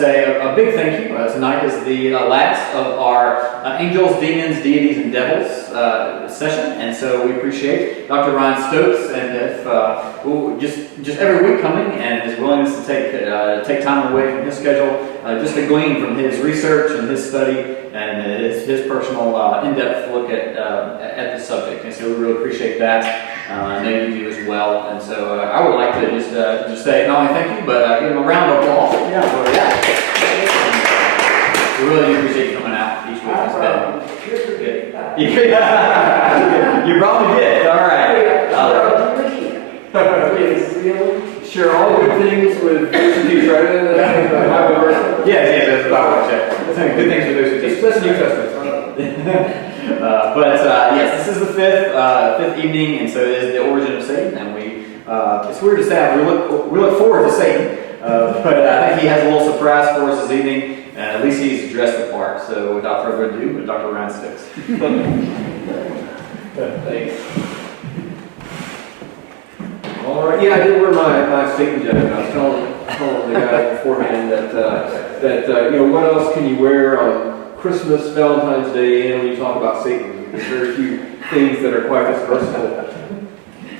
say a big thank you. Tonight is the last of our Angels, Demons, Deities, and Devils session, and so we appreciate Dr. Ryan Stokes, and if just every week coming, and his willingness to take time away from his schedule, just to glean from his research and his study and his personal in-depth look at the subject, and so we really appreciate that. I know you do as well, and so I would like to just say not only thank you, but give him a round of applause. Yeah. We really do appreciate you coming out each week. It's been good. You brought me gift. All right. Sure, all good things with those who teach, right? Yes, that's about what I said. Good things with those who teach. That's New Testament. Yes, this is the fifth evening, and so it is the origin of Satan. And it's weird to say we look forward to Satan, but I think he has a little surprise for us this evening. At least he's dressed the part. So without further ado, Dr. Ryan Stokes. Thanks. All right. Yeah, I did wear my Satan jacket. I was telling the guy beforehand that what else can you wear on Christmas, Valentine's Day, and when you talk about Satan? There's very few things that are quite this versatile.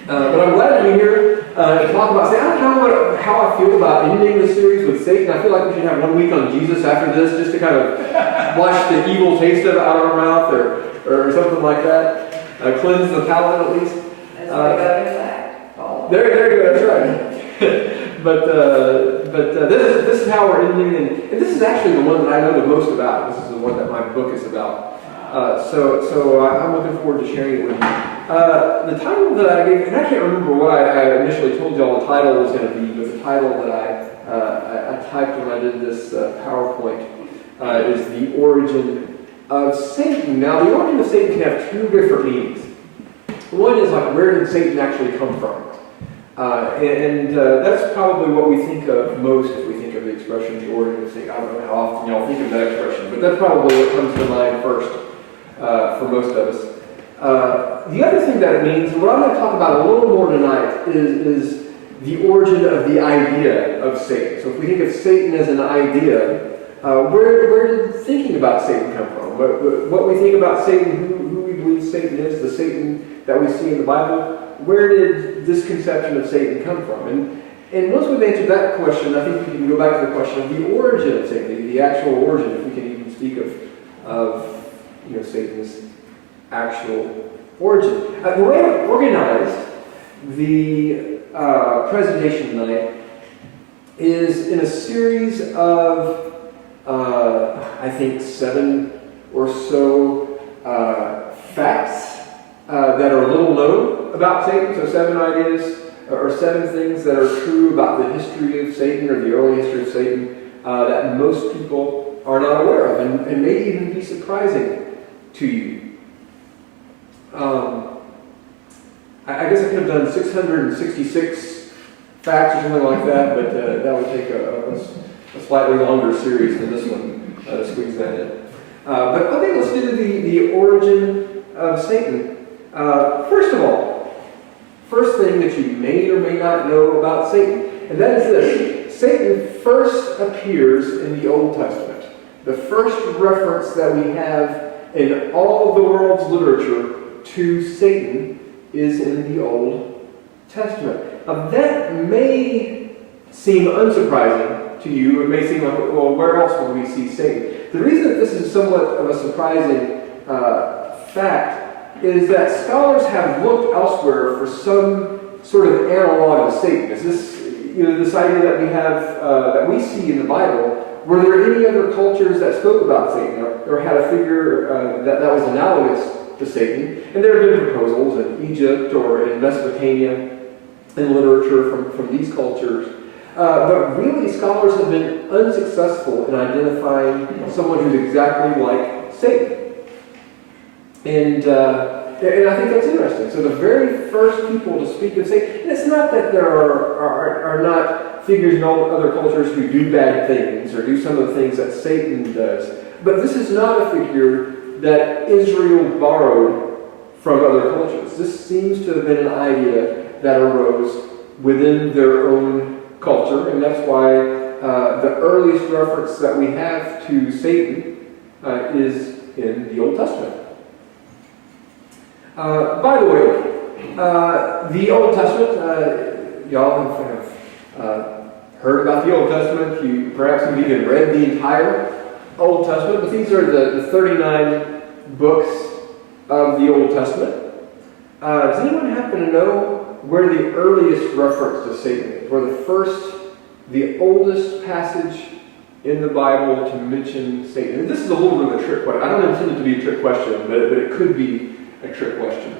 But I'm glad to be here to talk about Satan. I don't know how I feel about ending the series with Satan. I feel like we should have 1 week on Jesus after this, just to kind of wash the evil taste of it out of our mouth, or something like that. Cleanse the palate at least. There you go. That's right. but this is how we're ending, and this is actually the one that I know the most about. This is the one that my book is about. So I'm looking forward to sharing it with you. The title that I gave, and I can't remember what I initially told y'all the title was going to be, but the title that I typed when I did this PowerPoint is The Origin of Satan. Now, the origin of Satan can have two different meanings. One is like, where did Satan actually come from? That's probably what we think of most if we think of the expression, the origin of Satan. I don't know how often y'all think of that expression, but that's probably what comes to mind first for most of us. The other thing that it means, and what I'm going to talk about a little more tonight, is the origin of the idea of Satan. So if we think of Satan as an idea, where did thinking about Satan come from? What we think about Satan, who we believe Satan is, the Satan that we see in the Bible, where did this conception of Satan come from? And once we've answered that question, I think we can go back to the question of the origin of Satan, the actual origin, if we can even speak of Satan's actual origin. The way I've organized the presentation tonight is in a series of, I think, 7 or so facts that are a little known about Satan. So 7 ideas or 7 things that are true about the history of Satan, or the early history of Satan, that most people are not aware of, and may even be surprising to you. I guess I could have done 666 facts or something like that, but that would take a slightly longer series than this one to squeeze that in. But okay, let's do the origin of Satan. First of all, first thing that you may or may not know about Satan, and that is this. Satan first appears in the Old Testament. The first reference that we have in all of the world's literature to Satan is in the Old Testament. Now that may seem unsurprising to you. It may seem like, well, where else would we see Satan? The reason that this is somewhat of a surprising fact is that scholars have looked elsewhere for some sort of analog of Satan. Is this, this idea that we have, that we see in the Bible? Were there any other cultures that spoke about Satan, or had a figure that was analogous to Satan? And there have been proposals in Egypt or in Mesopotamia in literature from these cultures. But really, scholars have been unsuccessful in identifying someone who's exactly like Satan. And I think that's interesting. So the very first people to speak of Satan, and it's not that there are not figures in all other cultures who do bad things or do some of the things that Satan does, but this is not a figure that Israel borrowed from other cultures. This seems to have been an idea that arose within their own culture, and that's why the earliest reference that we have to Satan is in the Old Testament. By the way, the Old Testament, y'all have heard about the Old Testament. You perhaps have even read the entire Old Testament, but these are the 39 books of the Old Testament. Does anyone happen to know where the earliest reference to Satan is? Where the oldest passage in the Bible to mention Satan? And this is a little bit of a trick question. I don't intend it to be a trick question, but it could be a trick question.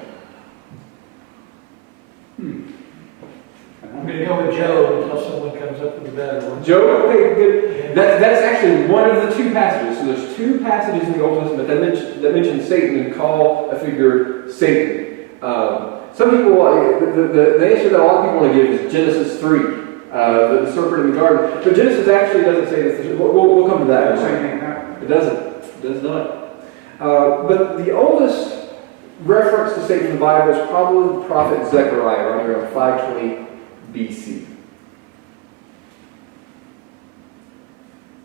I'm going to go with Job until someone comes up with a better one. Job? Okay, good. That's actually one of the two passages. So there's two passages in the Old Testament that mention Satan and call a figure Satan. Some people, the answer that a lot of people want to give is Genesis 3, the serpent in the garden. But Genesis actually doesn't say this. We'll come to that. It doesn't. It does not. But the oldest reference to Satan in the Bible is probably the prophet Zechariah, around 520 BC.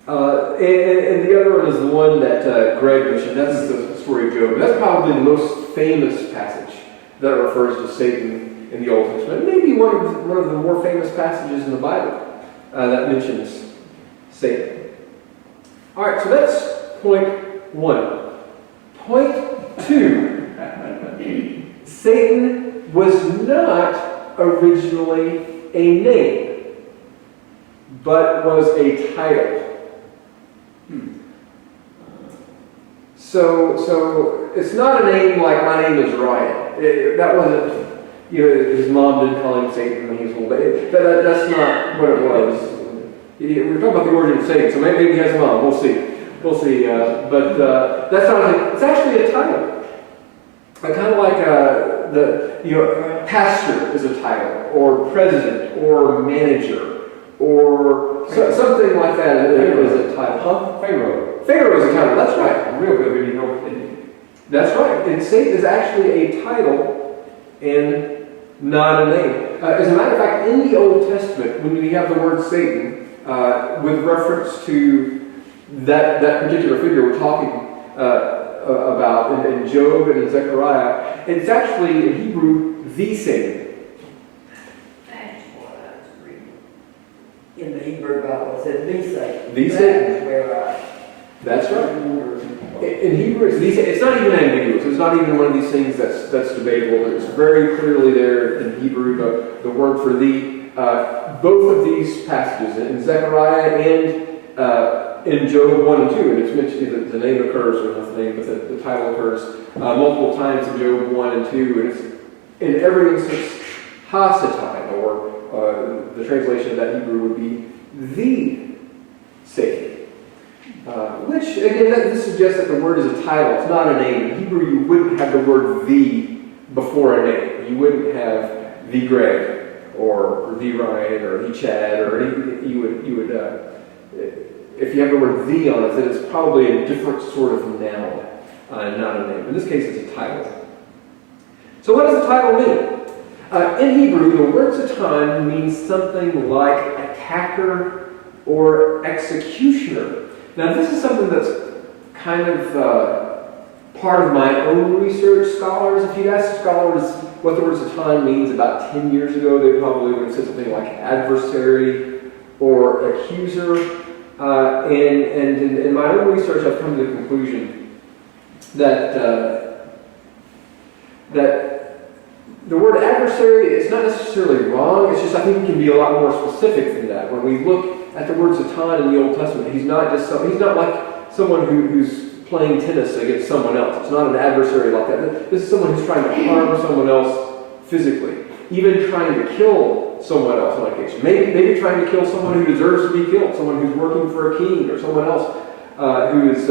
And the other one is the one that Greg mentioned. That's the story of Job. That's probably the most famous passage that refers to Satan in the Old Testament. Maybe one of the more famous passages in the Bible that mentions Satan. All right, so that's point one. Point two. Satan was not originally a name, but was a title. So it's not a name like my name is Ryan. That wasn't, his mom didn't call him Satan when he was a little baby. That's not what it was. We're talking about the origin of Satan, so maybe he has a mom. We'll see. But that's not a name. It's actually a title. Kind of like pastor is a title, or president, or manager, or something like that is a title. Huh? Pharaoh is a title. That's right. Real good when you know. That's right. And Satan is actually a title and not a name. As a matter of fact, in the Old Testament, when we have the word Satan, with reference to that particular figure we're talking about in Job and in Zechariah, it's actually in Hebrew the Satan. That's what I was reading. In the Hebrew Bible, it says the Satan. The Satan. That's where That's right. In Hebrew, it's not even ambiguous. It's not even one of these things that's debatable. It's very clearly there in Hebrew, the word for the. Both of these passages, in Zechariah and in Job 1 and 2, and it's mentioned the name occurs, or not the name, but the title occurs multiple times in Job 1 and 2, and it's in every instance Hasatan, or the translation of that Hebrew would be the Satan. Which, again, this suggests that the word is a title. It's not a name. In Hebrew, you wouldn't have the word the before a name. You wouldn't have the Greg, or the Ryan, or the Chad, or anything. You would if you have the word the on it, then it's probably a different sort of noun, not a name. In this case, it's a title. So what does the title mean? In Hebrew, the word Satan means something like attacker or executioner. Now, this is something that's kind of part of my own research. Scholars, if you ask scholars what the word Satan means about 10 years ago, they probably would have said something like adversary or accuser. And in my own research, I've come to the conclusion that the word adversary is not necessarily wrong. It's just I think it can be a lot more specific than that. When we look at the word Satan in the Old Testament, he's not like someone who's playing tennis against someone else. It's not an adversary like that. This is someone who's trying to harm someone else physically, even trying to kill someone else on occasion. Maybe trying to kill someone who deserves to be killed, someone who's working for a king, or someone else who is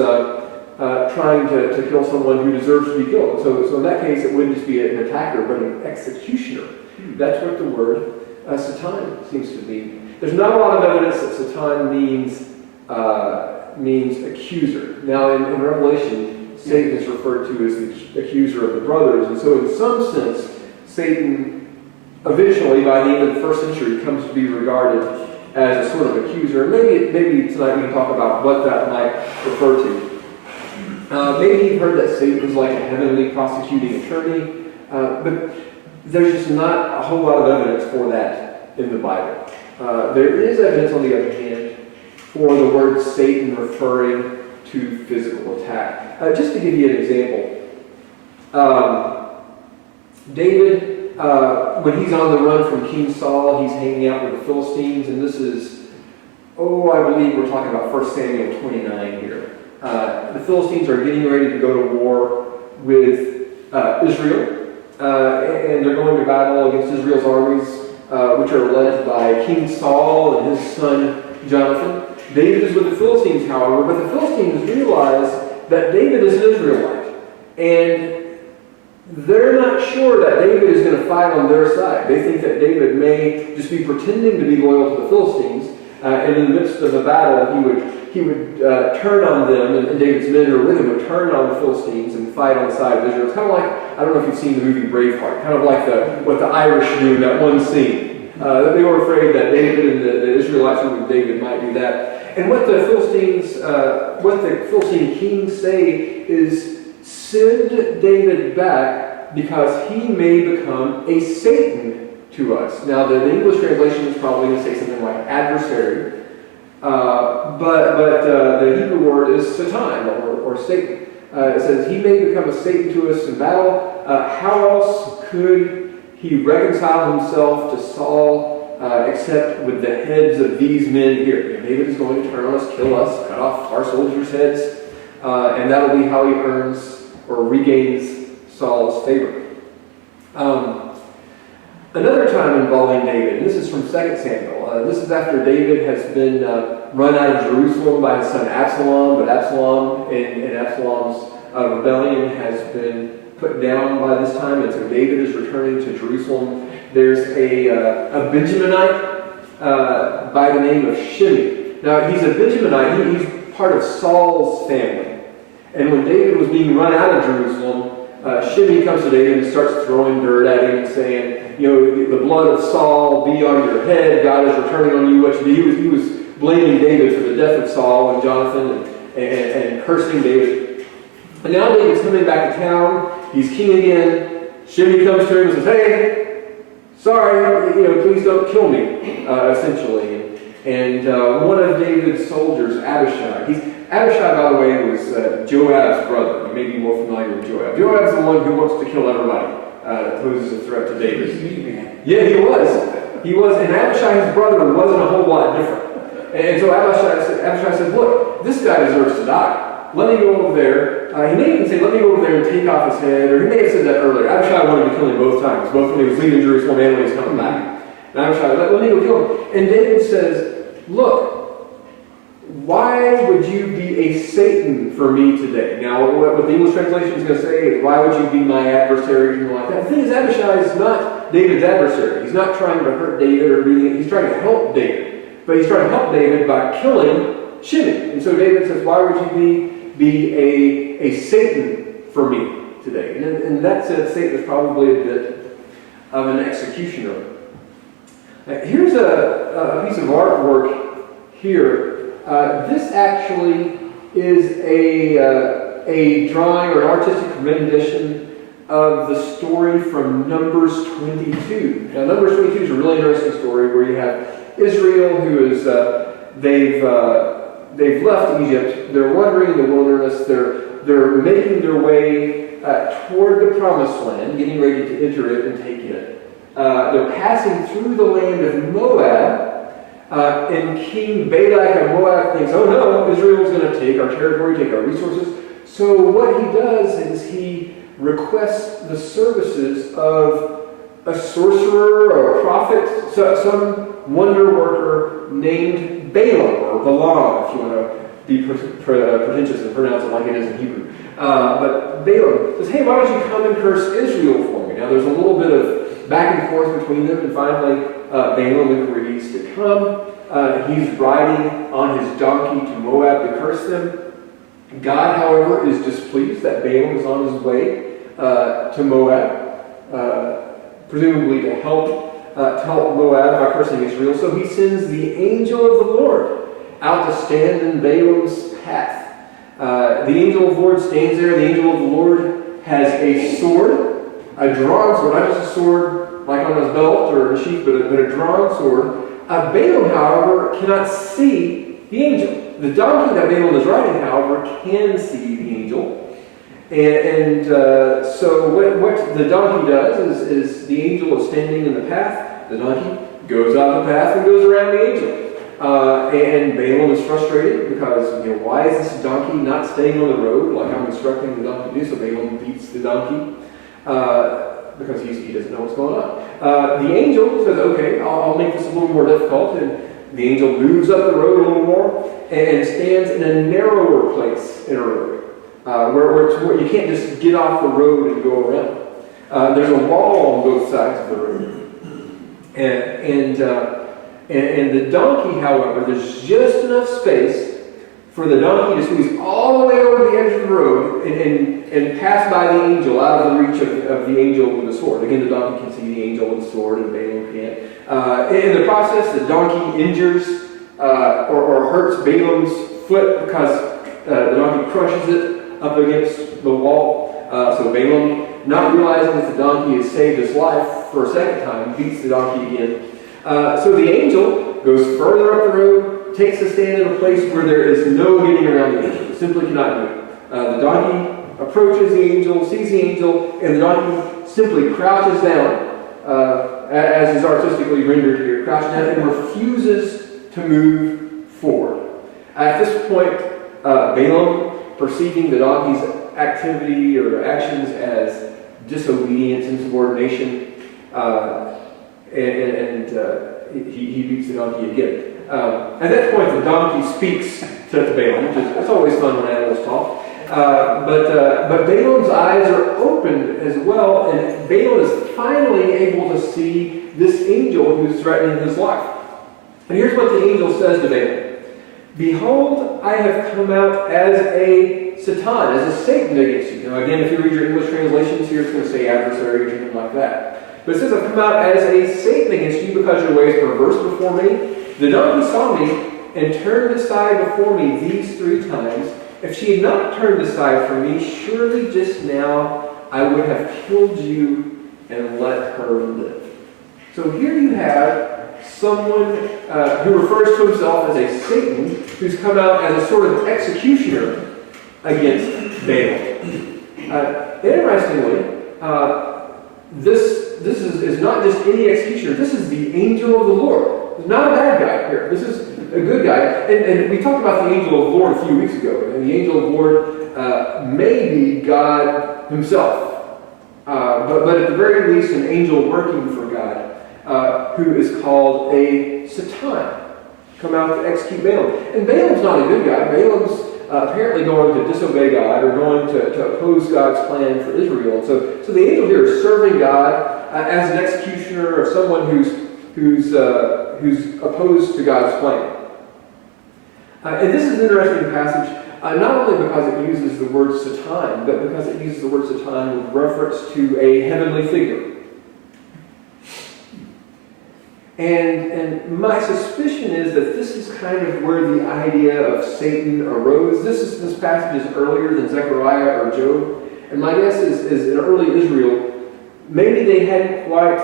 trying to kill someone who deserves to be killed. So in that case, it wouldn't just be an attacker, but an executioner. That's what the word Satan seems to be. There's not a lot of evidence that Satan means accuser. Now, in Revelation, Satan is referred to as the accuser of the brothers, and so in some sense, Satan eventually, by the end of the first century, comes to be regarded as a sort of accuser. Maybe tonight we can talk about what that might refer to. Maybe you've heard that Satan is like a heavenly prosecuting attorney, but there's just not a whole lot of evidence for that in the Bible. There is evidence, on the other hand, for the word Satan referring to physical attack. Just to give you an example, David, when he's on the run from King Saul, he's hanging out with the Philistines, and this is, I believe we're talking about 1 Samuel 29 here. The Philistines are getting ready to go to war with Israel, and they're going to battle against Israel's armies, which are led by King Saul and his son Jonathan. David is with the Philistines, however, but the Philistines realize that David is an Israelite, and they're not sure that David is going to fight on their side. They think that David may just be pretending to be loyal to the Philistines, and in the midst of the battle, he would turn on them, and David's men who are with him would turn on the Philistines and fight on the side of Israel. It's kind of like, I don't know if you've seen the movie Braveheart, kind of like what the Irish do in that one scene. They were afraid that David and the Israelites who were with David might do that. And what the Philistine kings say is, send David back because he may become a Satan to us. Now, the English translation is probably going to say something like adversary, but the Hebrew word is Satan, or Satan. It says, he may become a Satan to us in battle. How else could he reconcile himself to Saul except with the heads of these men here? David is going to turn on us, kill us, cut off our soldiers' heads, and that'll be how he earns or regains Saul's favor. Another time involving David, and this is from 2 Samuel. This is after David has been run out of Jerusalem by his son Absalom, but Absalom in Absalom's rebellion has been put down by this time, and so David is returning to Jerusalem. There's a Benjaminite by the name of Shimei. Now, he's a Benjaminite. He's part of Saul's family. And when David was being run out of Jerusalem, Shimei comes to David and starts throwing dirt at him and saying, the blood of Saul be on your head. God is returning on you what you did. He was blaming David for the death of Saul and Jonathan and cursing David. And now David's coming back to town. He's king again. Shimei comes to him and says, hey, sorry, please don't kill me, essentially. And one of David's soldiers, Abishai, Abishai, by the way, was Joab's brother. You may be more familiar with Joab. Joab's the one who wants to kill everybody that poses a threat to David. Yeah, he was. And Abishai's brother wasn't a whole lot different. And so Abishai said, look, this guy deserves to die. Let me go over there. He may even say, let me go over there and take off his head. Or he may have said that earlier. Abishai wanted to kill him both times, both when he was leaving Jerusalem and when he was coming back. And Abishai, let me go kill him. And David says, look, why would you be a Satan for me today? Now, what the English translation is going to say is, why would you be my adversary, or something like that. The thing is, Abishai is not David's adversary. He's not trying to hurt David or anything. He's trying to help David. But he's trying to help David by killing Shimei. And so David says, why would you be a Satan for me today? And in that sense, Satan is probably a bit of an executioner. Here's a piece of artwork here. This actually is a drawing or an artistic rendition of the story from Numbers 22. Now, Numbers 22 is a really interesting story where you have Israel, who is they've left Egypt. They're wandering in the wilderness. They're making their way toward the Promised Land, getting ready to enter it and take it. They're passing through the land of Moab. And King Balak of Moab thinks, oh no, Israel's going to take our territory, take our resources. So what he does is he requests the services of a sorcerer or a prophet, some wonder worker named Balaam, or Balaam, if you want to be pretentious and pronounce it like it is in Hebrew. But Balaam says, hey, why don't you come and curse Israel for me? Now there's a little bit of back and forth between them, and finally Balaam agrees to come. He's riding on his donkey to Moab to curse them. God, however, is displeased that Balaam is on his way to Moab, presumably to help to help Moab by cursing Israel. So he sends the angel of the Lord out to stand in Balaam's path. The angel of the Lord stands there. The angel of the Lord has a sword, a drawn sword, not just a sword like on his belt or a sheath, but a drawn sword. Balaam, however, cannot see the angel. The donkey that Balaam is riding, however, can see the angel. So what the donkey does is the angel is standing in the path. The donkey goes out the path and goes around the angel. And Balaam is frustrated because, why is this donkey not staying on the road like I'm instructing the donkey to do? So Balaam beats the donkey because he doesn't know what's going on. The angel says, okay, I'll make this a little more difficult. And the angel moves up the road a little more and stands in a narrower place in a road where you can't just get off the road and go around. There's a wall on both sides of the road. And the donkey, however, there's just enough space for the donkey to squeeze all the way over the edge of the road and pass by the angel out of the reach of the angel with the sword. Again, the donkey can see the angel with the sword, and Balaam can't. In the process, the donkey injures or hurts Balaam's foot because the donkey crushes it up against the wall. So Balaam, not realizing that the donkey has saved his life for a second time, beats the donkey again. So the angel goes further up the road, takes a stand in a place where there is no getting around the angel. Simply cannot do it. The donkey approaches the angel, sees the angel, and the donkey simply crouches down, as is artistically rendered here, crouches down and refuses to move forward. At this point, Balaam, perceiving the donkey's activity or actions as disobedience, insubordination, he beats the donkey again. At that point, the donkey speaks to Balaam, which is it's always fun when animals talk. But Balaam's eyes are opened as well, and Balaam is finally able to see this angel who's threatening his life. And here's what the angel says to Balaam. Behold, I have come out as a Satan, as a Satan against you. Now again, if you read your English translations here, it's going to say adversary or something like that. But it says, I've come out as a Satan against you because your ways are perverse before me. The donkey saw me and turned aside before me these 3 times. If she had not turned aside from me, surely just now I would have killed you and let her live. So here you have someone who refers to himself as a Satan, who's come out as a sort of executioner against Balaam. Interestingly, this is not just any executioner. This is the angel of the Lord. He's not a bad guy here. This is a good guy. And we talked about the angel of the Lord a few weeks ago. And the angel of the Lord may be God himself. But at the very least, an angel working for God. Who is called a Satan, come out to execute Balaam. And Balaam's not a good guy. Balaam's apparently going to disobey God or going to oppose God's plan for Israel. So the angel here is serving God as an executioner of someone who's opposed to God's plan. And this is an interesting passage, not only because it uses the word Satan, but because it uses the word Satan with reference to a heavenly figure. And my suspicion is that this is kind of where the idea of Satan arose. This passage is earlier than Zechariah or Job. And my guess is in early Israel, maybe they hadn't quite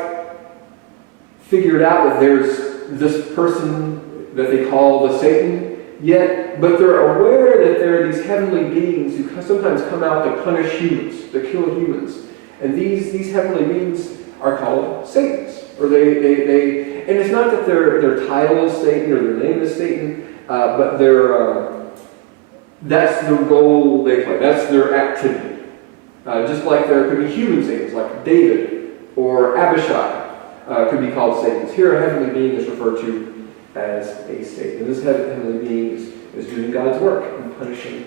figured out that there's this person that they call the Satan yet, but they're aware that there are these heavenly beings who sometimes come out to punish humans, to kill humans. And these heavenly beings are called Satans. Or and it's not that their title is Satan or their name is Satan, but that's the role they play. That's their activity. Just like there could be human Satans, like David or Abishai could be called Satans. Here a heavenly being is referred to as a Satan. And this heavenly being is doing God's work and punishing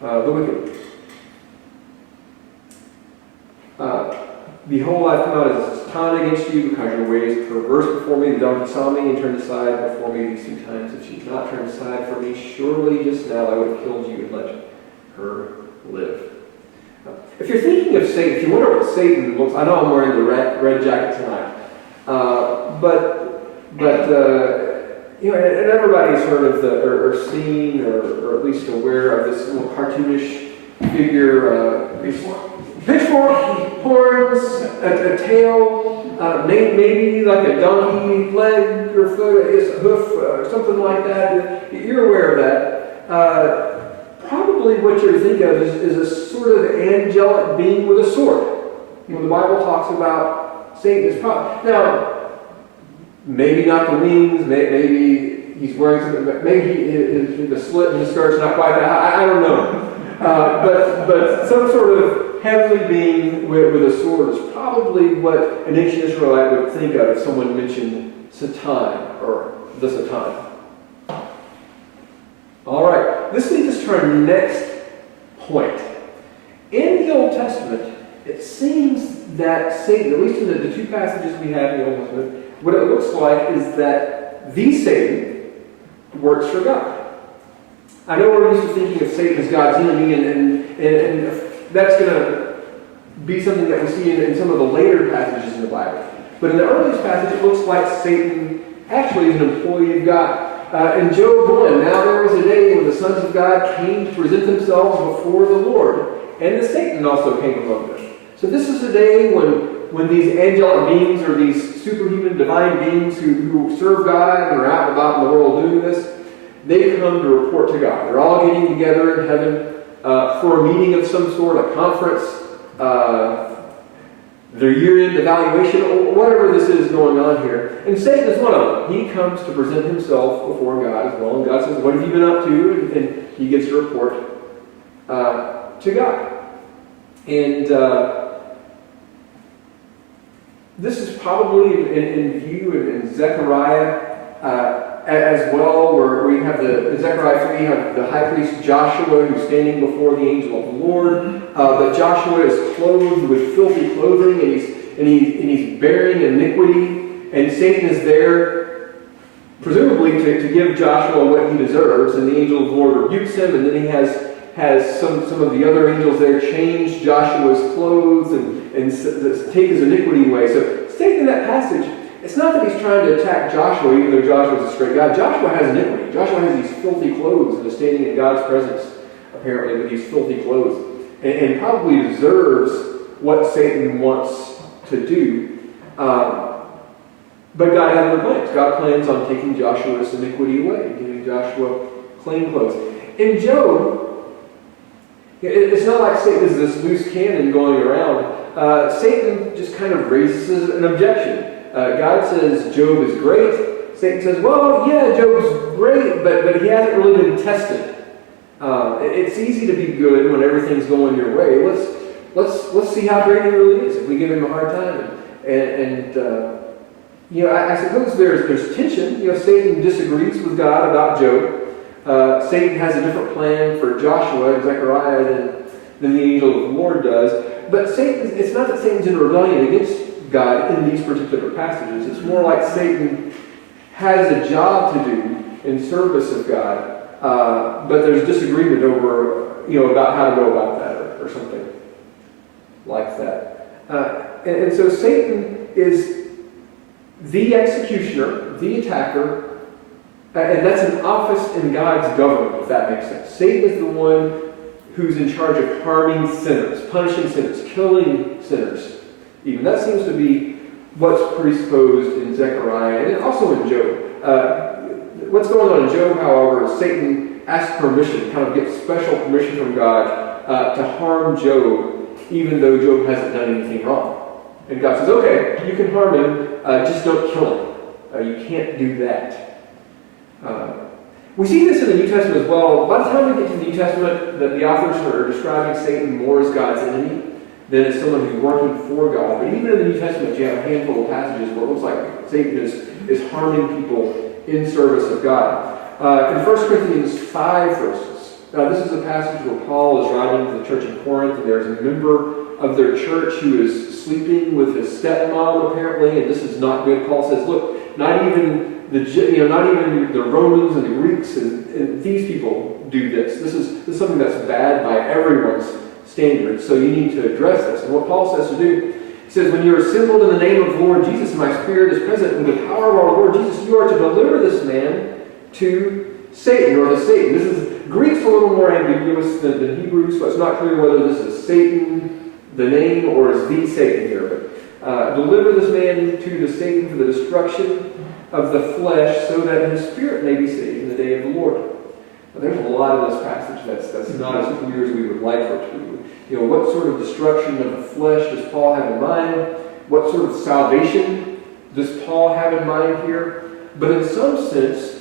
the wicked. Behold, I've come out as a Satan against you because your ways perverse before me. The donkey saw me and turned aside before me these 2 times. If she had not turned aside from me, surely just now I would have killed you and let her live. If you're thinking of Satan, if you wonder what Satan looks, I know I'm wearing the red jacket tonight. You know, and everybody's heard of or seen, or at least aware of this little cartoonish figure, pitchfork, horns, a tail, maybe like a donkey leg or hoof, something like that. You're aware of that. Probably what you're thinking of is a sort of angelic being with a sword. You know, the Bible talks about Satan as now. Maybe not the wings, maybe he's wearing something, maybe the slit in his skirt's not quite that. I don't know. But some sort of heavenly being with a sword is probably what an ancient Israelite would think of if someone mentioned Satan or the Satan. All right, this leads us to our next point. In the Old Testament, it seems that Satan, at least in the two passages we have in the Old Testament, what it looks like is that the Satan works for God. I know we're used to thinking of Satan as God's enemy, and that's going to be something that we see in some of the later passages in the Bible. But in the earliest passage, it looks like Satan actually is an employee of God. In Job 1, now there was a day when the sons of God came to present themselves before the Lord, and the Satan also came among them. So this is a day when these angelic beings, or these superhuman divine beings who serve God and are out and about in the world doing this, they come to report to God. They're all getting together in heaven for a meeting of some sort, a conference, their year-end evaluation, or whatever this is going on here. And Satan is one of them. He comes to present himself before God as well. And God says, what have you been up to? And he gives a report to God. And this is probably in view in Zechariah as well, where we have in Zechariah 3, you have the high priest Joshua who's standing before the angel of the Lord. But Joshua is clothed with filthy clothing, and he's bearing iniquity, and Satan is there, presumably to give Joshua what he deserves, and the angel of the Lord rebukes him, and then he has some of the other angels there change Joshua's clothes and take his iniquity away. So Satan in that passage, it's not that he's trying to attack Joshua, even though Joshua's a straight guy. Joshua has iniquity. Joshua has these filthy clothes and is standing in God's presence, apparently, with these filthy clothes, and probably deserves what Satan wants to do. But God has other plans. God plans on taking Joshua's iniquity away, giving Joshua clean clothes. In Job, it's not like Satan is this loose cannon going around. Satan just kind of raises an objection. God says Job is great. Satan says, well, yeah, Job's great, but he hasn't really been tested. It's easy to be good when everything's going your way. Let's see how great he really is if we give him a hard time. I suppose there's tension. Satan disagrees with God about Job. Satan has a different plan for Joshua and Zechariah than the angel of the Lord does. But it's not that Satan's in rebellion against God in these particular passages. It's more like Satan has a job to do in service of God, but there's disagreement over, about how to go about that or something like that. And so Satan is the executioner, the attacker, and that's an office in God's government, if that makes sense. Satan is the one who's in charge of harming sinners, punishing sinners, killing sinners. Even that seems to be what's presupposed in Zechariah and also in Job. What's going on in Job, however, is Satan asks permission, kind of gets special permission from God to harm Job, even though Job hasn't done anything wrong. And God says, okay, you can harm him, just don't kill him. You can't do that. We see this in the New Testament as well. By the time we get to the New Testament, the authors are describing Satan more as God's enemy than as someone who's working for God. But even in the New Testament, you have a handful of passages where it looks like Satan is harming people in service of God. In 1 Corinthians 5 verses, this is a passage where Paul is writing to the church in Corinth, and there's a member of their church who is sleeping with his stepmom, apparently, and this is not good. Paul says, look, not even the Romans and the Greeks and these people do this. This is something that's bad by everyone's standards. So you need to address this. And what Paul says to do It says, when you are assembled in the name of the Lord Jesus, my spirit is present in the power of our Lord Jesus, you are to deliver this man to Satan, or to Satan. This is, Greek's a little more ambiguous than Hebrew, so it's not clear whether this is Satan, the name, or is the Satan here. But deliver this man to the Satan for the destruction of the flesh, so that his spirit may be saved in the day of the Lord. Now, there's a lot of this passage that's not as clear as we would like for it to be. You know, what sort of destruction of the flesh does Paul have in mind? What sort of salvation does Paul have in mind here? But in some sense,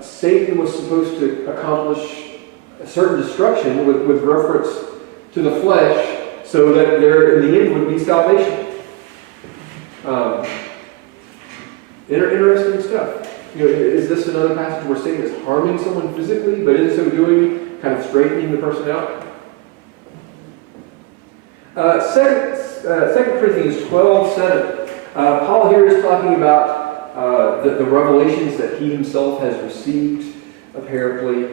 Satan was supposed to accomplish a certain destruction with reference to the flesh, so that there, in the end, would be salvation. Interesting stuff. You know, is this another passage where Satan is harming someone physically, but in so doing, kind of straightening the person out? 2 Corinthians 12:7. Paul here is talking about the revelations that he himself has received, apparently.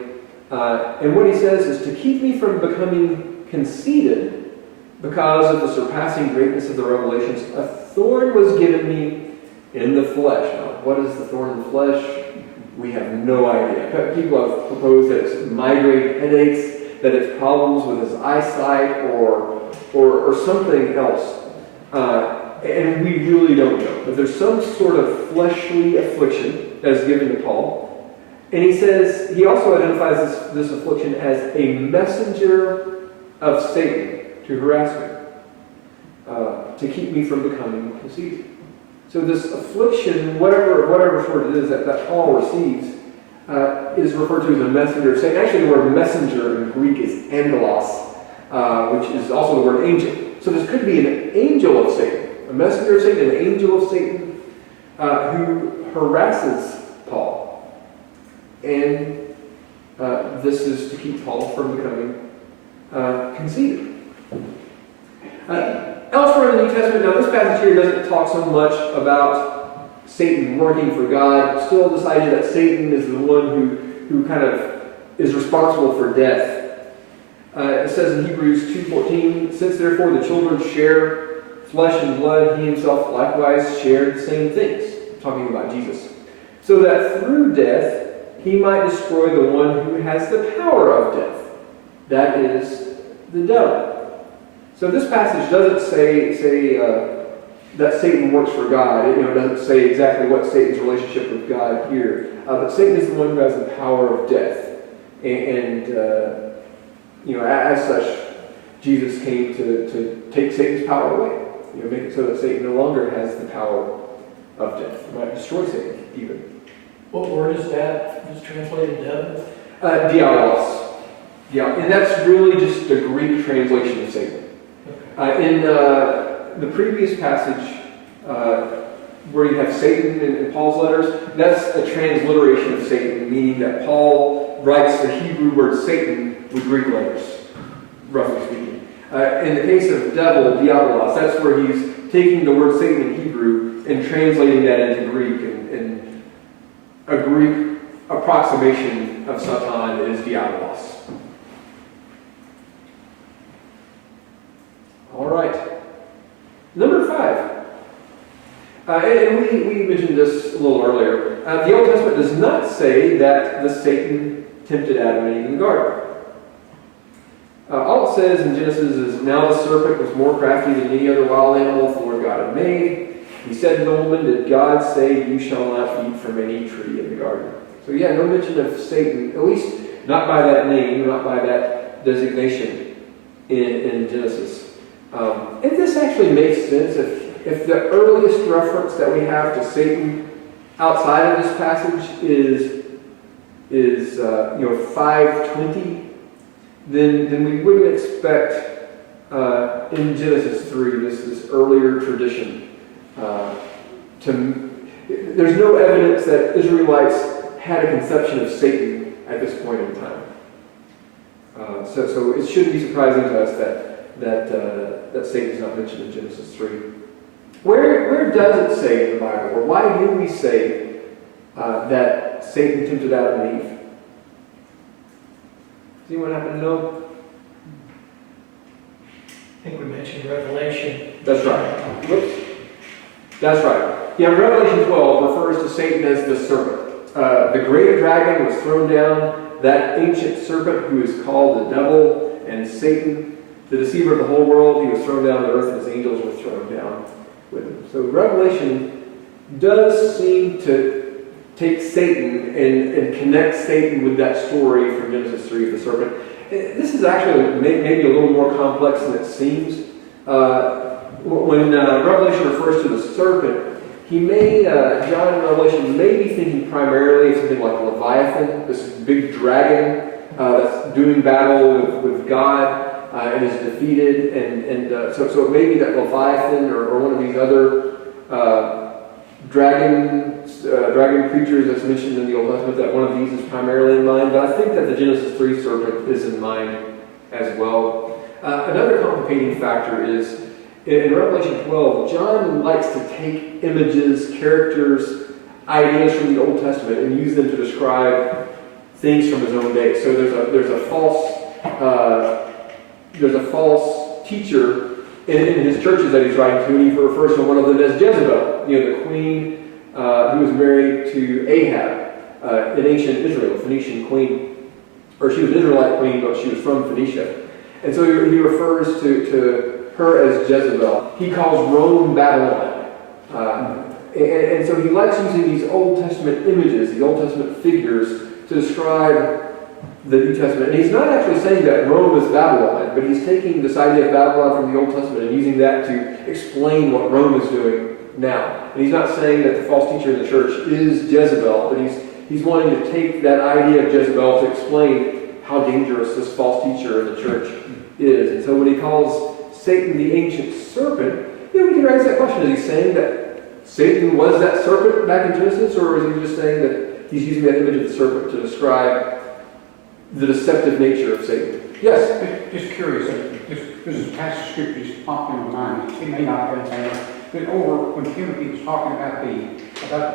And what he says is, to keep me from becoming conceited because of the surpassing greatness of the revelations, a thorn was given me in the flesh. Now, what is the thorn in the flesh? We have no idea. People have proposed that it's migraine headaches, that it's problems with his eyesight, or something else. And we really don't know. But there's some sort of fleshly affliction that is given to Paul. And he says, he also identifies this affliction as a messenger of Satan to harass me, to keep me from becoming conceited. So this affliction, whatever sort it is that Paul receives, is referred to as a messenger of Satan. Actually, the word messenger in Greek is angelos, which is also the word angel. So this could be an angel of Satan, a messenger of Satan, an angel of Satan, who harasses Paul. And this is to keep Paul from becoming conceited. Elsewhere in the New Testament, now this passage here doesn't talk so much about Satan working for God. Still, this idea that Satan is the one who kind of is responsible for death. It says in Hebrews 2:14, since therefore the children share flesh and blood, he himself likewise shared the same things. Talking about Jesus. So that through death he might destroy the one who has the power of death. That is the devil. So this passage doesn't say that Satan works for God. It doesn't say exactly what Satan's relationship with God here. But Satan is the one who has the power of death. And as such, Jesus came to take Satan's power away. Make it so that Satan no longer has the power of death. He might destroy Satan, even. What word is that? Is translated devil? Diabolos. Yeah, and that's really just the Greek translation of Satan. In the previous passage, where you have Satan in Paul's letters, that's a transliteration of Satan, meaning that Paul writes the Hebrew word Satan with Greek letters, roughly speaking. In the case of devil, diabolos, that's where he's taking the word Satan in Hebrew and translating that into Greek, and a Greek approximation of Satan is diabolos. All right. Number 5. And we mentioned this a little earlier. The Old Testament does not say that the Satan tempted Adam and Eve in the garden. All it says in Genesis is, now the serpent was more crafty than any other wild animal the Lord God had made. He said to the woman, did God say, you shall not eat from any tree in the garden? So yeah, no mention of Satan, at least not by that name, not by that designation in Genesis. And this actually makes sense if the earliest reference that we have to Satan outside of this passage is 5:20, then we wouldn't expect in Genesis 3 this earlier tradition. There's no evidence that Israelites had a conception of Satan at this point in time. So it shouldn't be surprising to us that Satan is not mentioned in Genesis 3. Where does it say in the Bible, or why do we say that Satan tempted Adam and Eve? Does anyone happen to know? think we mentioned Revelation. That's right. Whoops. That's right. Yeah, Revelation 12 refers to Satan as the serpent. The great dragon was thrown down, that ancient serpent who is called the devil and Satan, the deceiver of the whole world. He was thrown down to earth and his angels were thrown down with him. So Revelation does seem to take Satan and connect Satan with that story from Genesis 3 of the serpent. This is actually maybe a little more complex than it seems. When Revelation refers to the serpent, John in Revelation may be thinking primarily of something like Leviathan, this big dragon that's doing battle with God and is defeated. So it may be that Leviathan or one of these other dragon creatures that's mentioned in the Old Testament, that one of these is primarily in mind. But I think that the Genesis 3 serpent is in mind as well. Another complicating factor is in Revelation 12, John likes to take images, characters, ideas from the Old Testament and use them to describe things from his own day. So there's a false teacher in his churches that he's writing to, and he refers to one of them as Jezebel, the queen who was married to Ahab in ancient Israel, a Phoenician queen. Or she was an Israelite queen, but she was from Phoenicia. And so he refers to her as Jezebel. He calls Rome Babylon. And so he likes using these Old Testament images, these Old Testament figures, to describe the New Testament. And he's not actually saying that Rome is Babylon, but he's taking this idea of Babylon from the Old Testament and using that to explain what Rome is doing now. And he's not saying that the false teacher in the church is Jezebel, but he's wanting to take that idea of Jezebel to explain how dangerous this false teacher in the church is. And so when he calls Satan the ancient serpent, we can raise that question. Is he saying that Satan was that serpent back in Genesis, or is he just saying that he's using that image of the serpent to describe the deceptive nature of Satan? Yes? Just curious, there's a passage of scripture just popped in my mind. It may not have been there, but over when Timothy was talking about the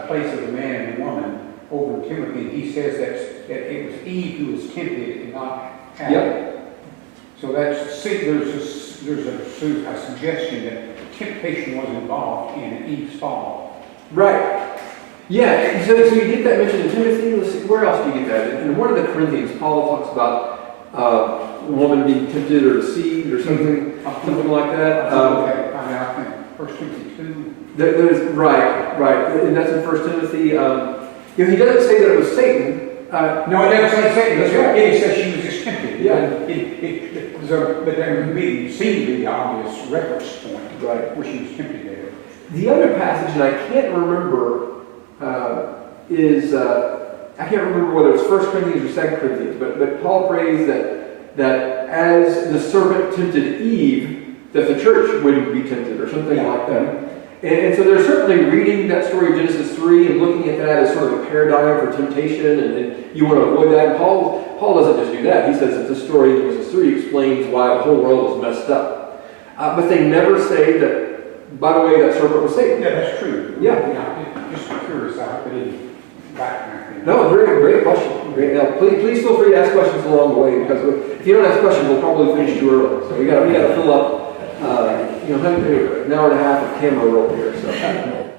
place of the man and the woman, over in Timothy, he says that it was Eve who was tempted and not Adam. Yep. So there's a suggestion that temptation was involved in Eve's fall. Right. Yeah, so you get that mentioned in Timothy. Let's see, where else do you get that? In one of the Corinthians, Paul talks about a woman being tempted or deceived or something like that. I think 1 Timothy 2. Right, and that's in 1 Timothy. He doesn't say that it was Satan. No, it doesn't say Satan. That's right. It says she was just tempted. Yeah. But there would seem to be the obvious reference point Right. where she was tempted there. The other passage, and I can't remember, I can't remember whether it's 1 Corinthians or 2 Corinthians, but Paul prays that as the serpent tempted Eve, that the church wouldn't be tempted or something like that. And so they're certainly reading that story of Genesis 3 and looking at that as sort of a paradigm for temptation, and you want to avoid that. And Paul doesn't just do that. He says that this story in Genesis 3 explains why the whole world is messed up. But they never say that, by the way, that serpent was Satan. Yeah, that's true. Yeah. Just curious, I hope it didn't backtrack. No, great question. Great. Now, please feel free to ask questions along the way, because if you don't ask questions, we'll probably finish too early. So we got to fill up an hour and a half of camera roll here. So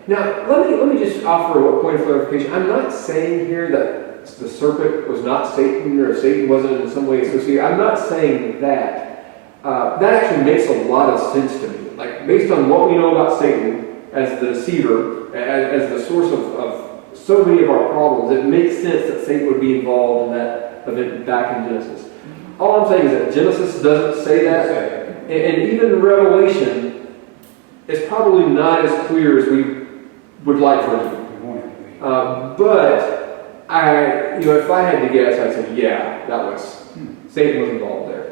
now let me just offer a point of clarification. I'm not saying here that the serpent was not Satan, or Satan wasn't in some way associated. I'm not saying that. That actually makes a lot of sense to me. Like, based on what we know about Satan as the deceiver, as the source of so many of our problems, it makes sense that Satan would be involved in that event back in Genesis. All I'm saying is that Genesis doesn't say that. And even Revelation is probably not as clear as we would like for it to be. But if I had to guess, I'd say, yeah, that was Satan was involved there.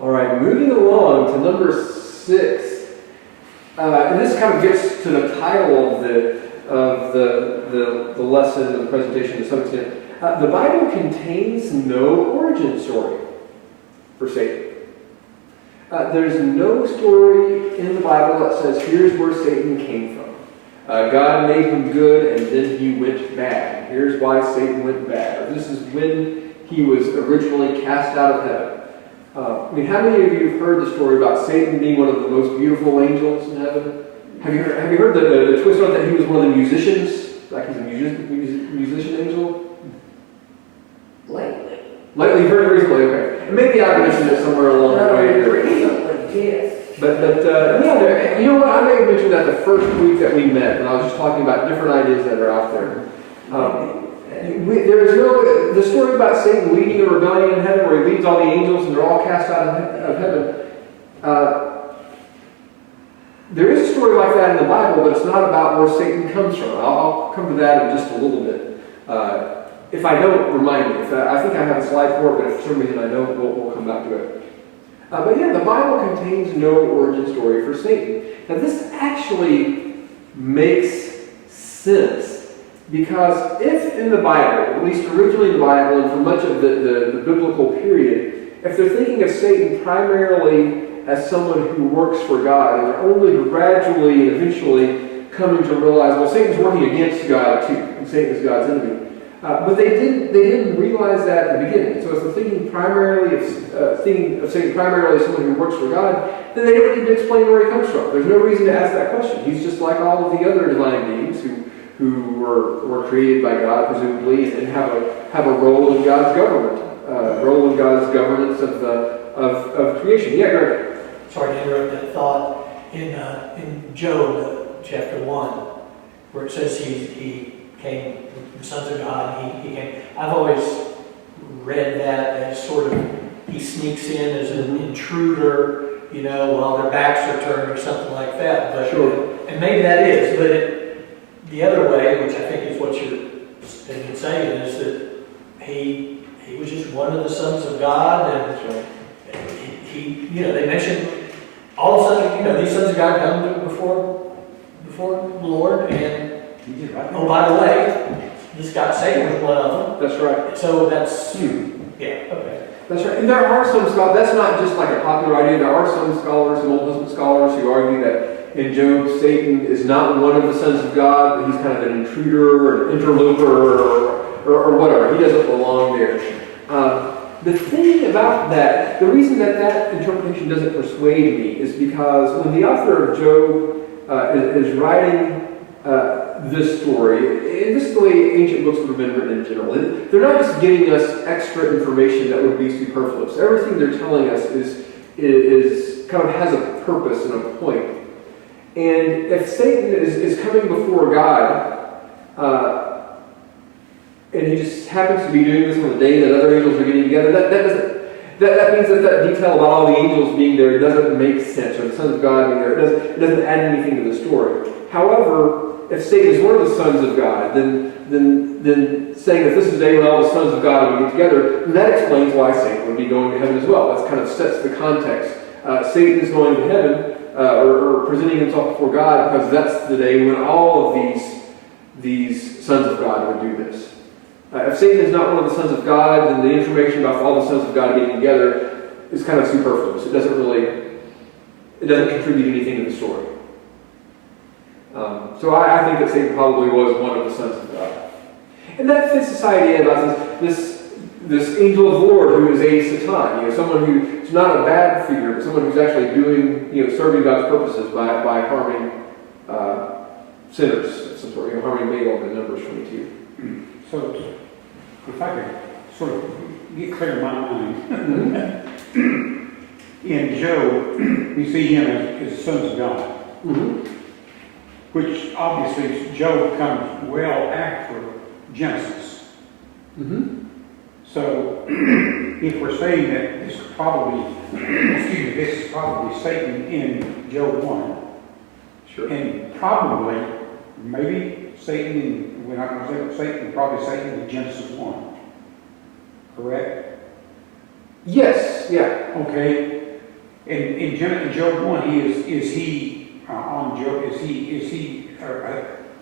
All right, moving along to number 6, and this kind of gets to the title of the lesson, the presentation to some extent. The Bible contains no origin story for Satan. There's no story in the Bible that says, here's where Satan came from. God made him good and then he went bad. Here's why Satan went bad. Or this is when he was originally cast out of heaven. I mean, how many of you have heard the story about Satan being one of the most beautiful angels in heaven? Have you heard the twist on that he was one of the musicians? Like he's a musician angel? Lately. Lately, very recently, okay. And maybe I mentioned it somewhere along the way here. Recently, yes. But yeah, you know what? I may have mentioned that the first week that we met, when I was just talking about different ideas that are out there. There's no, the story about Satan leading a rebellion in heaven where he leads all the angels and they're all cast out of heaven. There is a story like that in the Bible, but it's not about where Satan comes from. I'll come to that in just a little bit. If I don't, remind me. I think I have a slide for it, but if for some reason I don't, we'll come back to it. But yeah, the Bible contains no origin story for Satan. Now this actually makes sense. Because if in the Bible, at least originally in the Bible and for much of the biblical period, if they're thinking of Satan primarily as someone who works for God, and they're only gradually and eventually coming to realize, well, Satan's working against God too, and Satan is God's enemy. But they didn't realize that at the beginning. So if they're thinking of Satan primarily as someone who works for God, then they don't need to explain where he comes from. There's no reason to ask that question. He's just like all of the other divine beings who were created by God, presumably, and have a role in God's government, role in God's governance of creation. Yeah, Greg. Sorry to interrupt that thought. In Job chapter 1, where it says he came from the sons of God, he came. I've always read that as sort of he sneaks in as an intruder, while their backs are turned or something like that. But Sure. And maybe that is, but the other way, which I think is what you're saying, is that he was just one of the sons of God, and he they mentioned all of a sudden, these sons of God come before the Lord, and oh, by the way, this guy Satan was one of them. That's right. So that's okay. That's right. And there are some scholars, that's not just like a popular idea, there are some scholars, some Old Testament scholars, who argue that in Job, Satan is not one of the sons of God, but he's kind of an intruder or an interloper or whatever. He doesn't belong there. The thing about that, the reason that interpretation doesn't persuade me is because when the author of Job is writing this story, and this is the way ancient books would have been written in general. They're not just giving us extra information that would be superfluous. Everything they're telling us is kind of has a purpose and a point. And if Satan is coming before God, and he just happens to be doing this on the day that other angels are getting together, that means that detail about all the angels being there doesn't make sense, or the sons of God being there. It doesn't add anything to the story. However, if Satan is one of the sons of God, then saying that this is the day when all the sons of God would get together, then that explains why Satan would be going to heaven as well. That kind of sets the context. Satan is going to heaven, or presenting himself before God, because that's the day when all of these sons of God would do this. If Satan is not one of the sons of God, then the information about all the sons of God getting together is kind of superfluous. It doesn't contribute anything to the story. So I think that Satan probably was one of the sons of God. And that fits this idea about this angel of the Lord who is a Satan, someone who's not a bad figure, but someone who's actually doing, serving God's purposes by harming sinners of some sort, harming Babel in Numbers 22. So, if I could sort of get clear in my mind, in Job, we see him as sons of God, which obviously Job comes well after Genesis. So, if we're saying that this is probably Satan in Job 1, Sure. and probably, maybe Satan, we're not going to say Satan, probably Satan in Genesis 1. Correct? Yes, yeah. Okay. In Job 1, is he a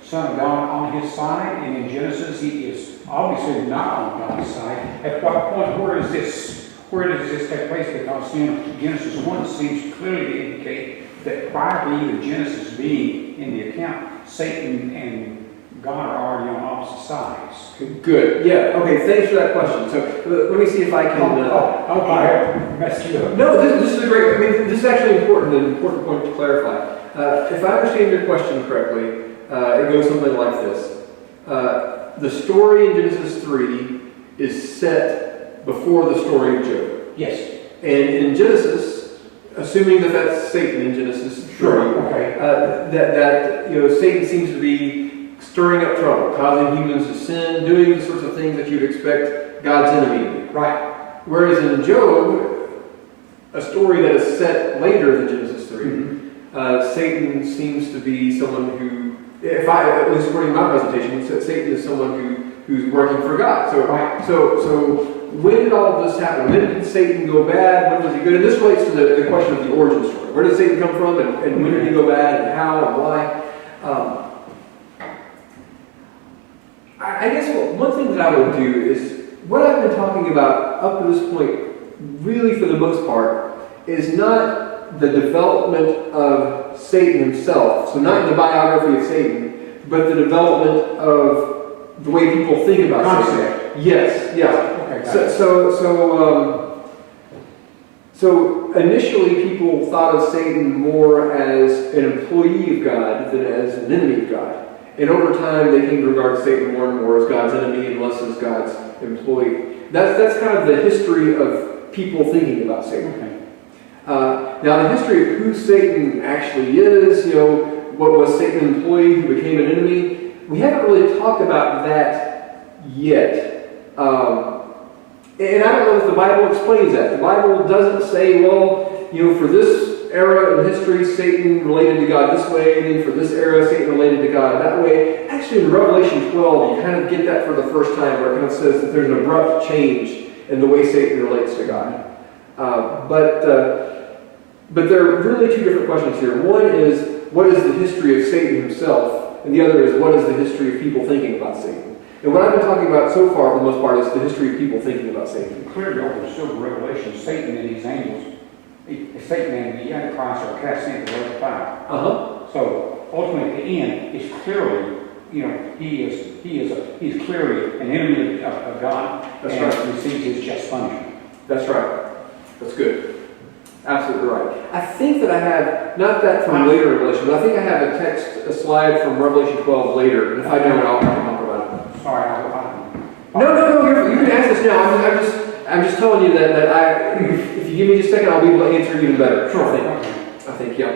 son of God on his side? And in Genesis, he is obviously not on God's side. At what point, where does this take place? Because Genesis 1 seems clearly to indicate that prior to even Genesis being in the account, Satan and God are already on opposite sides. Good. Yeah. Okay. Thanks for that question. So let me see if I can. I have messed you up. No, this is a great. I mean, this is actually important. An important point to clarify. If I understand your question correctly, it goes something like this: the story in Genesis 3 is set before the story of Job. Yes. And in Genesis, assuming that that's Satan in Genesis 3, Okay. that Satan seems to be stirring up trouble, causing humans to sin, doing the sorts of things that you'd expect God's enemy to do. Right. Whereas in Job, a story that is set later than Genesis 3, Satan seems to be someone who, at least according to my presentation, Satan is someone who's working for God. So when did all of this happen? When did Satan go bad? When was he good? And this relates to the question of the origin story. Where did Satan come from, and when did he go bad, and how, and why? I guess one thing that I would do is, what I've been talking about up to this point, really for the most part, is not the development of Satan himself, so not the biography of Satan, but the development of the way people think about Satan. Yes, yeah. Okay. So initially people thought of Satan more as an employee of God than as an enemy of God. And over time, they came to regard Satan more and more as God's enemy and less as God's employee. That's kind of the history of people thinking about Satan. Okay. Now, the history of who Satan actually is, what was Satan an employee who became an enemy, we haven't really talked about that yet. And I don't know if the Bible explains that. The Bible doesn't say, for this era in history, Satan related to God this way, and then for this era, Satan related to God that way. Actually, in Revelation 12, you kind of get that for the first time, where it kind of says that there's an abrupt change in the way Satan relates to God. But there are really two different questions here. One is, what is the history of Satan himself? And the other is, what is the history of people thinking about Satan? And what I've been talking about so far, for the most part, is the history of people thinking about Satan. Clearly, over the silver revelation, Satan and his angels, Satan and the Antichrist are cast into the lake of fire. So ultimately, at the end, it's clearly, he's clearly an enemy of God. That's and right. receives his just punishment. That's right. That's good. Absolutely right. I think that I have, not that from later Revelation, but I think I have a slide from Revelation 12 later. And if I don't, I'll talk about it. Sorry, No, you can ask this now. I'm just telling you that if you give me just a second, I'll be able to answer even better. Sure. I think, yeah.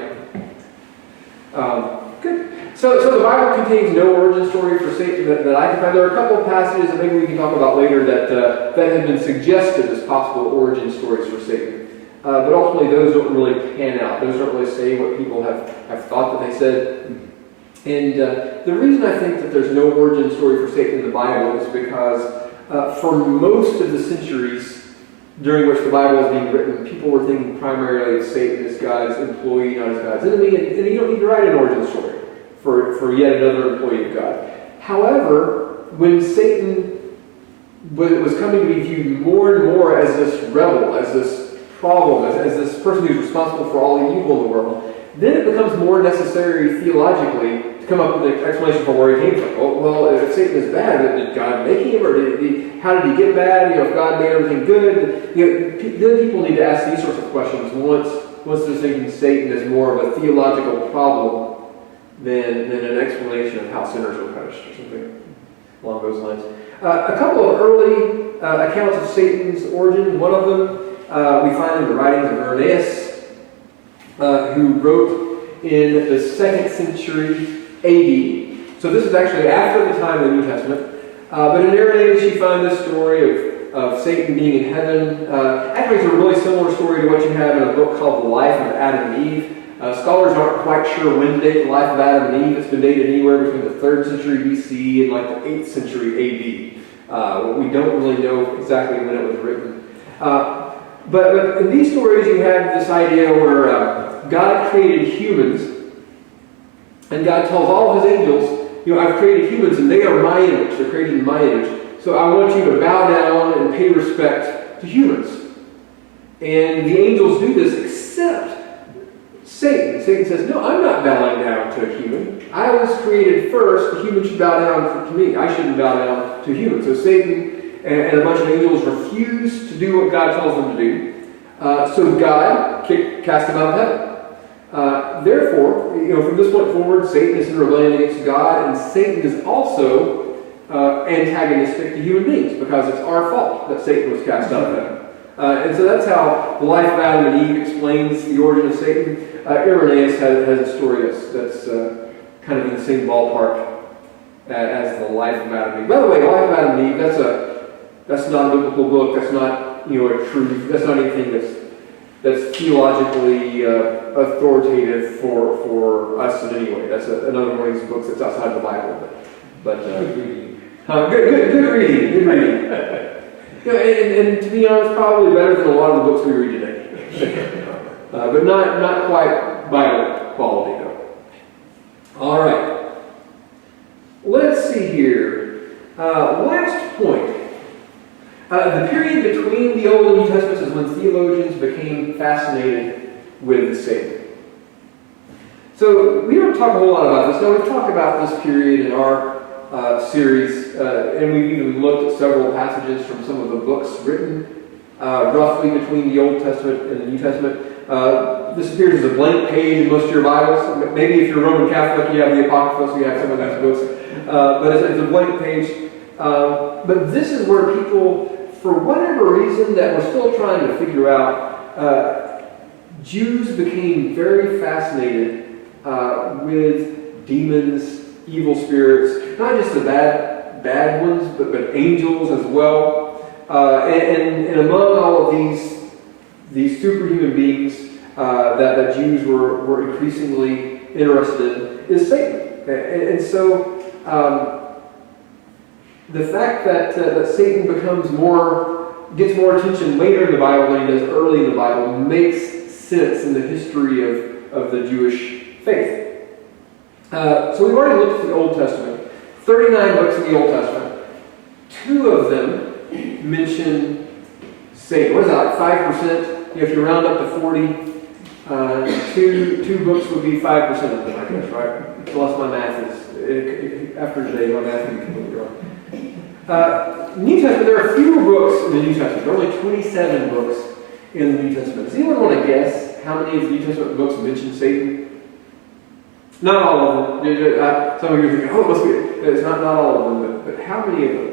Good. So the Bible contains no origin story for Satan that I can find. There are a couple of passages that maybe we can talk about later that have been suggested as possible origin stories for Satan. But ultimately, those don't really pan out. Those don't really say what people have thought that they said. And the reason I think that there's no origin story for Satan in the Bible is because for most of the centuries during which the Bible was being written, people were thinking primarily of Satan as God's employee, not as God's enemy, and you don't need to write an origin story for yet another employee of God. However, when Satan was coming to be viewed more and more as this rebel, as this problem, as this person who's responsible for all the evil in the world, then it becomes more necessary theologically to come up with an explanation for where he came from. Well, if Satan is bad, did God make him, or how did he get bad? If God made everything good, then people need to ask these sorts of questions once they're thinking Satan is more of a theological problem than an explanation of how sinners are punished or something along those lines. A couple of early accounts of Satan's origin. One of them we find in the writings of Irenaeus, who wrote in the 2nd century AD. So this is actually after the time of the New Testament. But in Irenaeus, you find this story of Satan being in heaven. Actually, it's a really similar story to what you have in a book called The Life of Adam and Eve. Scholars aren't quite sure when to date the life of Adam and Eve. It's been dated anywhere between the 3rd century BC and like the 8th century AD. We don't really know exactly when it was written. But in these stories, you have this idea where God created humans, and God tells all his angels, I've created humans, and they are my image. They're created in my image. So I want you to bow down and pay respect to humans. And the angels do this, except Satan. Satan says, no, I'm not bowing down to a human. I was created first. The human should bow down to me. I shouldn't bow down to humans. So Satan and a bunch of angels refuse to do what God tells them to do. So God cast them out of heaven. Therefore, from this point forward, Satan is in rebellion against God, and Satan is also antagonistic to human beings, because it's our fault that Satan was cast out of heaven. And so that's how the life of Adam and Eve explains the origin of Satan. Irenaeus has a story that's kind of in the same ballpark as the life of Adam and Eve. By the way, the life of Adam and Eve, that's not a biblical book. That's not a truth. That's not anything that's theologically authoritative for us in any way. That's another one of these books that's outside the Bible. But good reading. Good reading. And to be honest, probably better than a lot of the books we read today. But not quite Bible quality, though. All right. Let's see here. Last point. The period between the Old and New Testaments is when theologians became fascinated with Satan. So we don't talk a whole lot about this. Now, we've talked about this period in our series, and we've even looked at several passages from some of the books written roughly between the Old Testament and the New Testament. This appears as a blank page in most of your Bibles. Maybe if you're Roman Catholic, you have the Apocrypha, so you have some of these books. But it's a blank page. But this is where people, for whatever reason that we're still trying to figure out, Jews became very fascinated with demons, evil spirits, not just the bad ones, but angels as well. And among all of these superhuman beings that Jews were increasingly interested in is Satan. And so the fact that Satan gets more attention later in the Bible than he does early in the Bible makes sense in the history of the Jewish faith. So we've already looked at the Old Testament. 39 books in the Old Testament. 2 of them mention Satan. What is that, like 5%? If you round up to 40, two books would be 5% of them, I guess, right? Unless my math is, after today, my math is completely wrong. New Testament, there are fewer books in the New Testament. There are only 27 books in the New Testament. Does anyone want to guess how many of the New Testament books mention Satan? Not all of them. Some of you are thinking, oh, it must be. It's not all of them, but how many of them?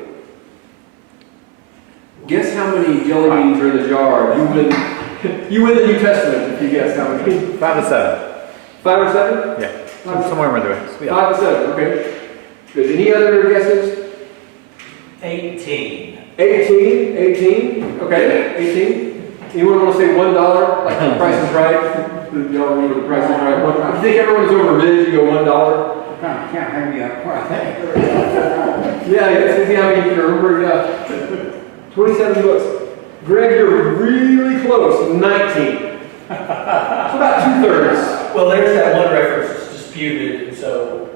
Guess how many jelly beans are in the jar. You win the New Testament if you guess how many. 5 to 7. 5 or 7? Yeah. Somewhere in there. 5 to 7, okay. Good. Any other guesses? 18. 18? Okay, 18. Anyone want to say $1? Like the Price is Right? Y'all remember the Price is Right? If you think everyone's over mid, you go $1. I can't hang me up. Yeah, see how many you can remember? Yeah. 27 books. Greg, you're really close. 19. So about 2/3. Well, there's that one reference that's disputed, and so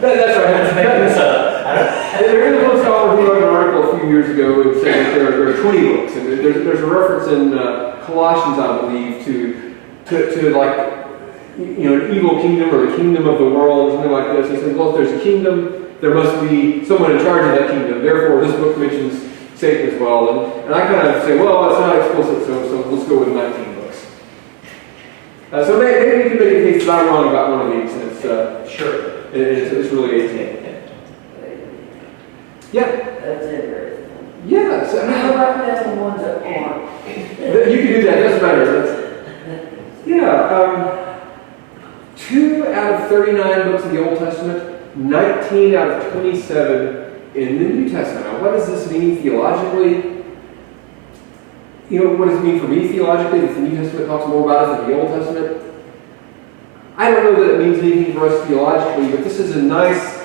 That's right. I'm just making this up. There is one scholar who wrote an article a few years ago and said that there are 20 books, and there's a reference in Colossians, I believe, to like an evil kingdom or the kingdom of the world or something like this. He says, well, if there's a kingdom, there must be someone in charge of that kingdom. Therefore, this book mentions Satan as well. And I kind of say, well, it's not explicit, so let's go with 19 books. So maybe you can make a case that I'm wrong about one of these, and it's Sure. it's really 18. Yeah. That's it. Yeah. So, How about the ones that aren't? you can do that. It doesn't matter. Yeah. 2 out of 39 books in the Old Testament, 19 out of 27 in the New Testament. Now, what does this mean theologically? What does it mean for me theologically that the New Testament talks more about it than the Old Testament? I don't know that it means anything for us theologically, but this is a nice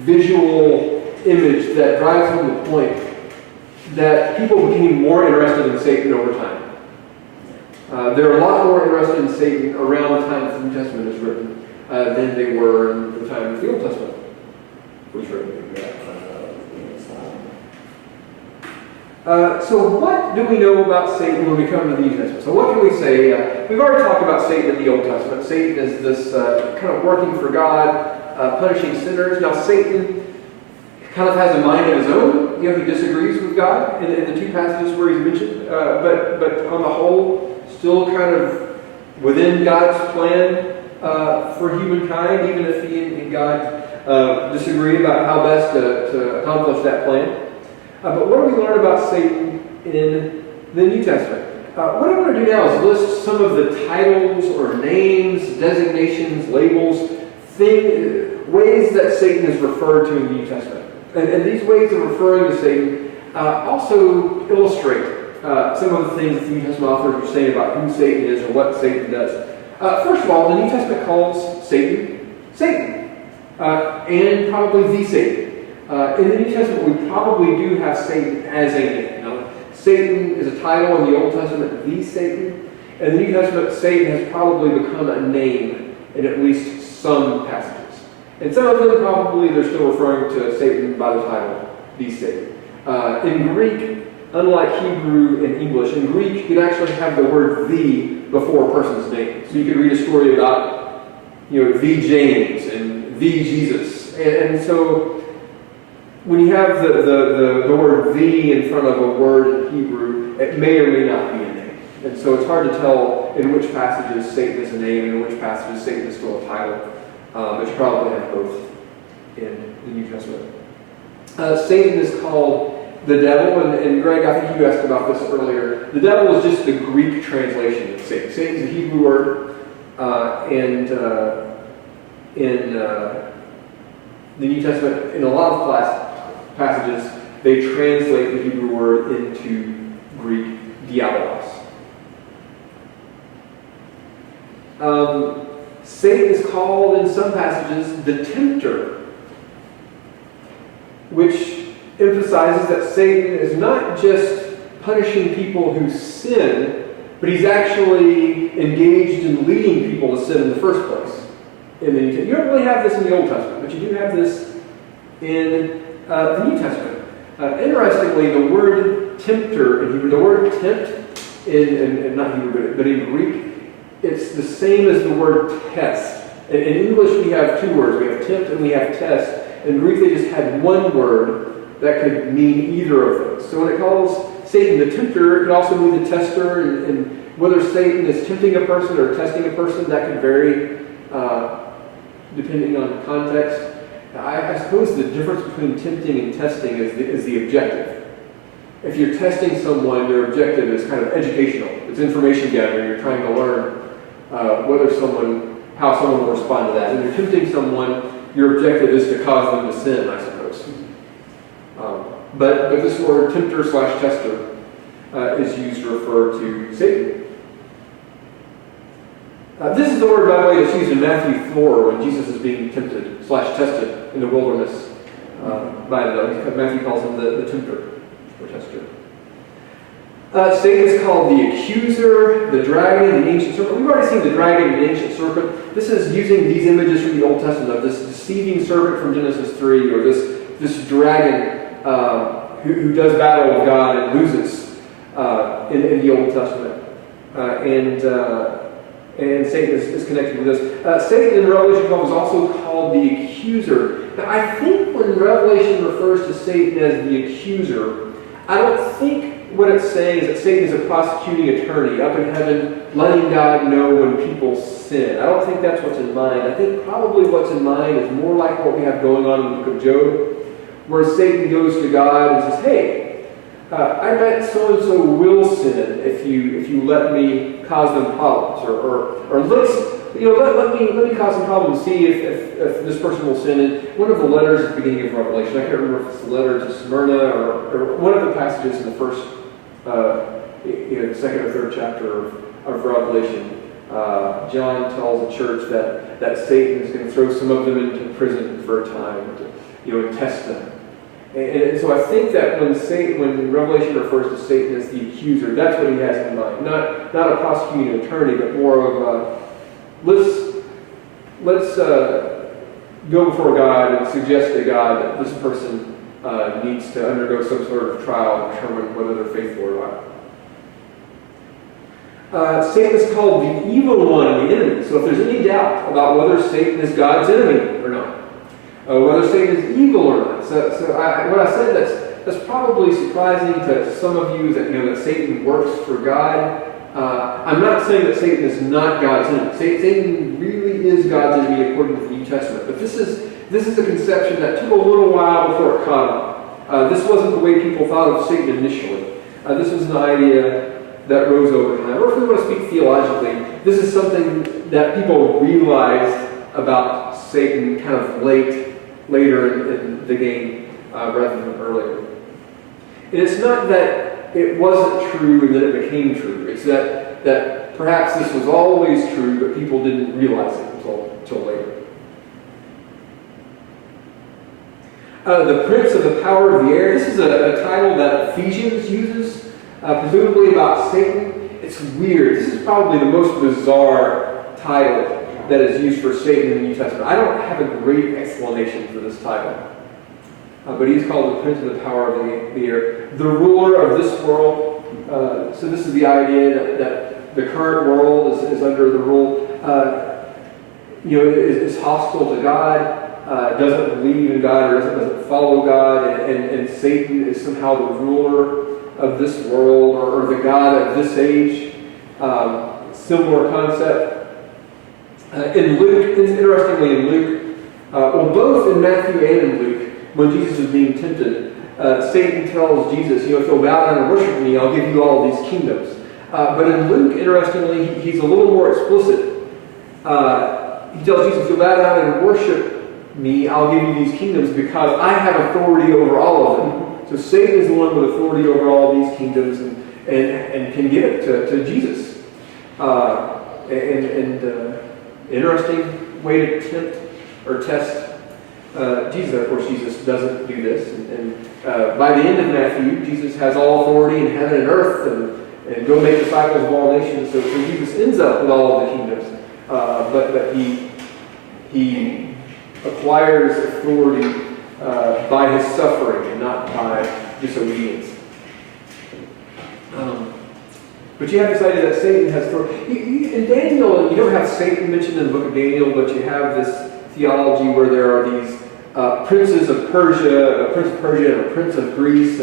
visual image that drives home the point that people became more interested in Satan over time. They're a lot more interested in Satan around the time that the New Testament is written than they were in the time that the Old Testament was written. So what do we know about Satan when we come to the New Testament? So what can we say? We've already talked about Satan in the Old Testament. Satan is this kind of working for God, punishing sinners. Now Satan kind of has a mind of his own. He disagrees with God in the two passages where he's mentioned. But on the whole, still kind of within God's plan for humankind, even if he and God disagree about how best to accomplish that plan. But what do we learn about Satan in the New Testament? What I want to do now is list some of the titles or names, designations, labels, ways that Satan is referred to in the New Testament. And these ways of referring to Satan also illustrate some of the things that the New Testament authors are saying about who Satan is or what Satan does. First of all, the New Testament calls Satan, Satan, and probably the Satan. In the New Testament, we probably do have Satan as a name. Now, Satan is a title in the Old Testament, the Satan. In the New Testament, Satan has probably become a name in at least some passages. And some of them probably they're still referring to Satan by the title, the Satan. In Greek, unlike Hebrew and English, in Greek you can actually have the word "the" before a person's name. So you could read a story about, the James and the Jesus, and so when you have the word "the" in front of a word in Hebrew, it may or may not be a name. And so it's hard to tell in which passages Satan is a name and in which passages Satan is still a title. But you probably have both in the New Testament. Satan is called the devil, and Greg, I think you asked about this earlier. The devil is just the Greek translation of Satan. Satan is a Hebrew word, and in the New Testament, in a lot of passages, they translate the Hebrew word into Greek diabolos. Satan is called in some passages the tempter, which emphasizes that Satan is not just punishing people who sin, but he's actually engaged in leading people to sin in the first place. You don't really have this in the Old Testament, but you do have this in the New Testament. Interestingly, the word tempter in Hebrew, the word tempt in not Hebrew, but in Greek, it's the same as the word test. In English, we have two words. We have tempt and we have test. In Greek, they just had one word that could mean either of those. So when it calls Satan the tempter, it could also mean the tester. And whether Satan is tempting a person or testing a person, that could vary depending on the context. I suppose the difference between tempting and testing is the objective. If you're testing someone, your objective is kind of educational. It's information gathering. You're trying to learn how someone will respond to that. And you're tempting someone, your objective is to cause them to sin, I suppose. But this word tempter/tester is used to refer to Satan. This is the word, by the way, that's used in Matthew 4 when Jesus is being tempted/tested in the wilderness by Matthew calls him the tempter or tester. Satan is called the accuser, the dragon, the ancient serpent. We've already seen the dragon and the ancient serpent. This is using these images from the Old Testament of this deceiving serpent from Genesis 3, or this dragon who does battle with God and loses in the Old Testament. And Satan is connected with this. Satan in Revelation 12 is also called the accuser. Now, I think when Revelation refers to Satan as the accuser, I don't think what it's saying is that Satan is a prosecuting attorney up in heaven, letting God know when people sin. I don't think that's what's in mind. I think probably what's in mind is more like what we have going on in the book of Job, where Satan goes to God and says, "Hey, I bet so-and-so will sin if you let me cause them problems, or let me cause them problems and see if this person will sin." And one of the letters at the beginning of Revelation, I can't remember if it's the letter to Smyrna or one of the passages in the first, second or third chapter of Revelation. John tells the church that Satan is going to throw some of them into prison for a time to test them. And so I think that when Revelation refers to Satan as the accuser, that's what he has in mind. Not a prosecuting attorney, but more of let's go before God and suggest to God that this person needs to undergo some sort of trial to determine whether they're faithful or not. Satan is called the evil one, the enemy. So if there's any doubt about whether Satan is God's enemy or not, whether Satan is evil or not. What I said, that's probably surprising to some of you that that Satan works for God. I'm not saying that Satan is not God's enemy. Satan really is God's enemy according to the New Testament. But this is a conception that took a little while before it caught on. This wasn't the way people thought of Satan initially. This was an idea that rose over time. Or if we want to speak theologically, this is something that people realized about Satan kind of later in the game rather than earlier. And it's not that it wasn't true and then it became true. It's that perhaps this was always true, but people didn't realize it until later. The Prince of the Power of the Air. This is a title that Ephesians uses, presumably about Satan. It's weird. This is probably the most bizarre title that is used for Satan in the New Testament. I don't have a great explanation for this title. But he's called the Prince of the Power of the Air. The ruler of this world. So this is the idea that the current world is under the rule, is hostile to God, doesn't believe in God or doesn't follow God, and Satan is somehow the ruler of this world or the God of this age. Similar concept. In Luke, interestingly in Luke, both in Matthew and in Luke, when Jesus is being tempted, Satan tells Jesus, if you'll bow down and worship me, I'll give you all these kingdoms. But in Luke, interestingly, he's a little more explicit. He tells Jesus, if you'll bow down and worship me, I'll give you these kingdoms because I have authority over all of them. So Satan is the one with authority over all these kingdoms and can give it to Jesus. Interesting way to tempt or test Jesus. Of course, Jesus doesn't do this. And by the end of Matthew, Jesus has all authority in heaven and earth and go make disciples of all nations. So Jesus ends up with all of the kingdoms. But he acquires authority by his suffering and not by disobedience. But you have this idea that Satan has authority. In Daniel, you don't have Satan mentioned in the book of Daniel, but you have this theology where there are these princes of Persia, a prince of Persia and a prince of Greece,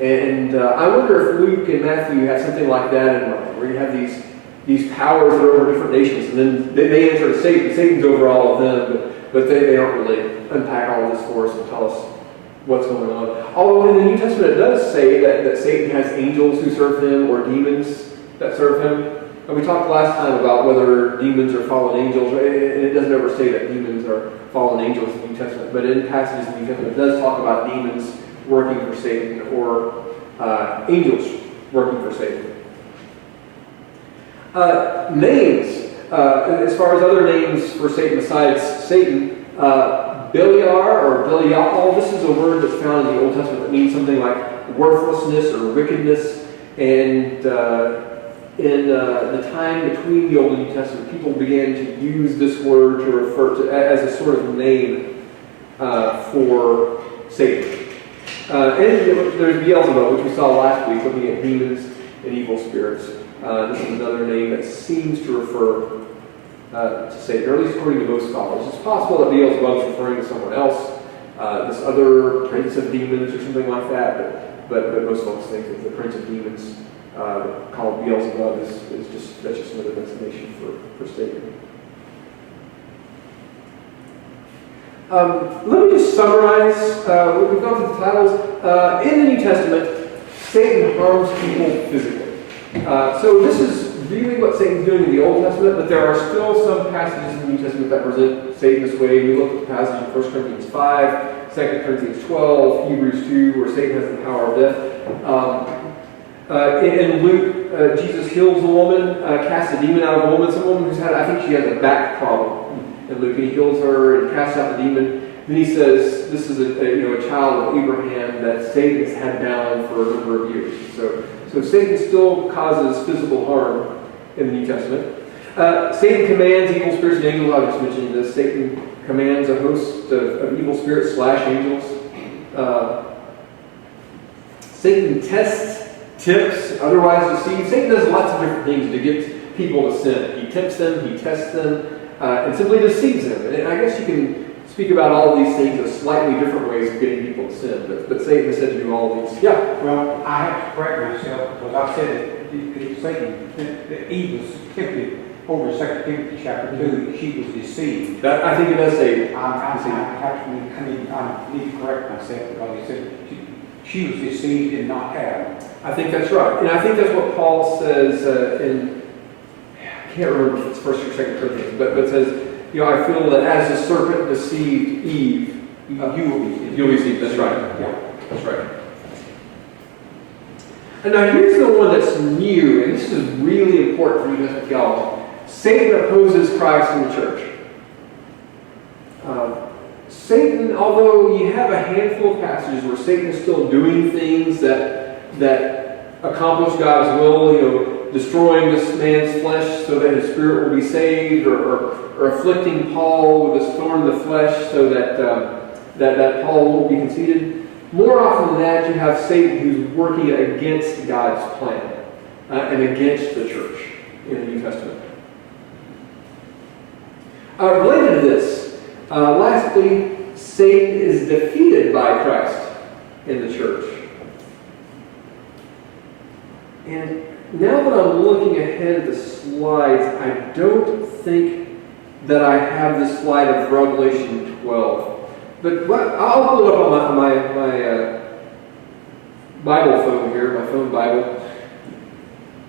and I wonder if Luke and Matthew have something like that in mind, where you have these powers that are over different nations, and then they answer to Satan. Satan's over all of them, but they don't really unpack all of this for us and tell us what's going on. Although in the New Testament it does say that Satan has angels who serve him or demons that serve him. And we talked last time about whether demons are fallen angels, and it doesn't ever say that demons are fallen angels in the New Testament, but in passages in the New Testament it does talk about demons working for Satan or angels working for Satan. Names, as far as other names for Satan besides Satan, Beliar or Belial, this is a word that's found in the Old Testament that means something like worthlessness or wickedness. And in the time between the Old and New Testament, people began to use this word to refer to as a sort of name for Satan. And there's Beelzebub, which we saw last week, looking at demons and evil spirits. This is another name that seems to refer to Satan, or at least according to most scholars. It's possible that Beelzebub is referring to someone else, this other prince of demons or something like that, but most folks think that the prince of demons called Beelzebub is just another designation for Satan. Let me just summarize. We've gone through the titles. In the New Testament, Satan harms people physically. So this is really what Satan's doing in the Old Testament, but there are still some passages in the New Testament that present Satan this way. We look at the passage in 1 Corinthians 5, 2 Corinthians 12, Hebrews 2, where Satan has the power of death. In Luke, Jesus heals a woman, casts a demon out of a woman. Some woman who's had, I think she has a back problem. In Luke, and he heals her and casts out the demon. Then he says, this is a child of Abraham that Satan has had down for a number of years. So Satan still causes physical harm in the New Testament. Satan commands evil spirits and angels. I was just mentioning this. Satan commands a host of evil spirits / angels Satan tests, tips, otherwise deceives. Satan does lots of different things to get people to sin. He tempts them, he tests them, and simply deceives them. And I guess you can speak about all of these things as slightly different ways of getting people to sin, but Satan is said to do all of these. Yeah. Well, I have to correct myself because I said that Satan, that Eve was tempted over 2 Timothy chapter 2, she was deceived. That, I think it does say. I need to correct myself because he said she was deceived and not Adam. I think that's right. And I think that's what Paul says in, I can't remember if it's 1st or 2nd Corinthians, but it says, I feel that as the serpent deceived Eve, you will be deceived. That's right. Yeah, that's right. And now here's the one that's new, and this is really important for New Testament theology. Satan opposes Christ in the church. Satan, although you have a handful of passages where Satan is still doing things that accomplish God's will, destroying this man's flesh so that his spirit will be saved, or afflicting Paul with a thorn in the flesh so that Paul won't be conceited. More often than that, you have Satan who's working against God's plan and against the church in the New Testament. Related to this, lastly, Satan is defeated by Christ in the church. And now that I'm looking ahead at the slides, I don't think that I have the slide of Revelation 12. But I'll pull it up on my Bible phone here, my phone Bible,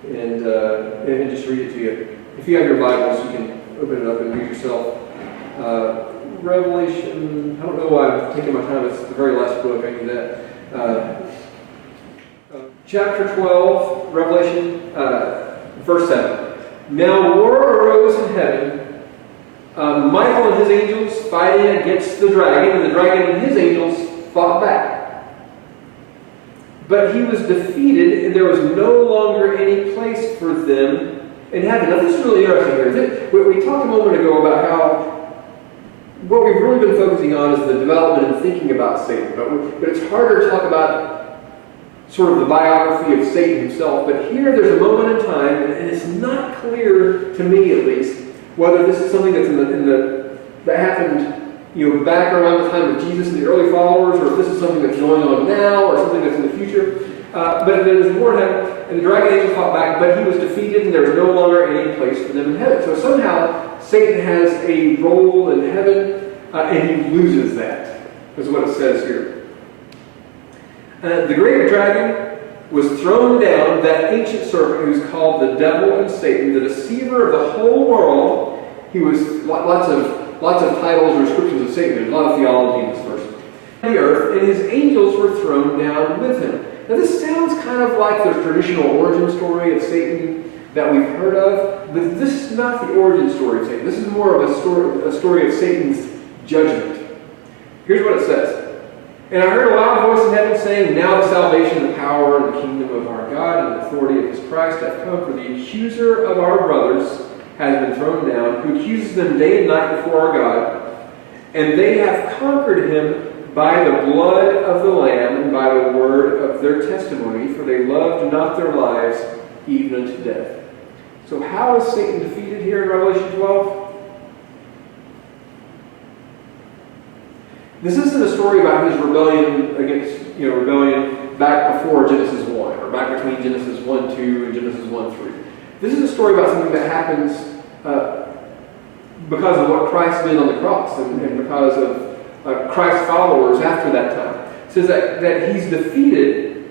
and just read it to you. If you have your Bibles, you can open it up and read yourself. Revelation, I don't know why I'm taking my time, it's the very last book, I knew that. Chapter 12, Revelation, verse 7. Now war arose in heaven, Michael and his angels fighting against the dragon, and the dragon and his angels fought back. But he was defeated, and there was no longer any place for them in heaven. Now this is really interesting here. We talked a moment ago about how what we've really been focusing on is the development and thinking about Satan. But it's harder to talk about sort of the biography of Satan himself. But here there's a moment in time, and it's not clear, to me at least, whether this is something that's that happened back around the time of Jesus and the early followers, or if this is something that's going on now, or something that's in the future. But there's war in heaven, and the dragon angel fought back, but he was defeated, and there was no longer any place for them in heaven. So somehow Satan has a role in heaven, and he loses that, is what it says here. The great dragon was thrown down, that ancient serpent who's called the devil and Satan, the deceiver of the whole world. He was lots of titles or descriptions of Satan. There's a lot of theology in this verse. The earth, and his angels were thrown down with him. Now this sounds kind of like the traditional origin story of Satan that we've heard of, but this is not the origin story of Satan. This is more of a story of Satan's judgment. Here's what it says. And I heard a loud voice in heaven saying, now the salvation, the power, and the kingdom of our God and the authority of his Christ have come, for the accuser of our brothers has been thrown down, who accuses them day and night before our God. And they have conquered him by the blood of the Lamb and by the word of their testimony, for they loved not their lives even unto death. So how is Satan defeated here in Revelation 12? This isn't a story about his rebellion against, rebellion back before Genesis 1, or back between Genesis 1:2 and Genesis 1:3. This is a story about something that happens because of what Christ did on the cross, and because of Christ's followers after that time. It says that he's defeated,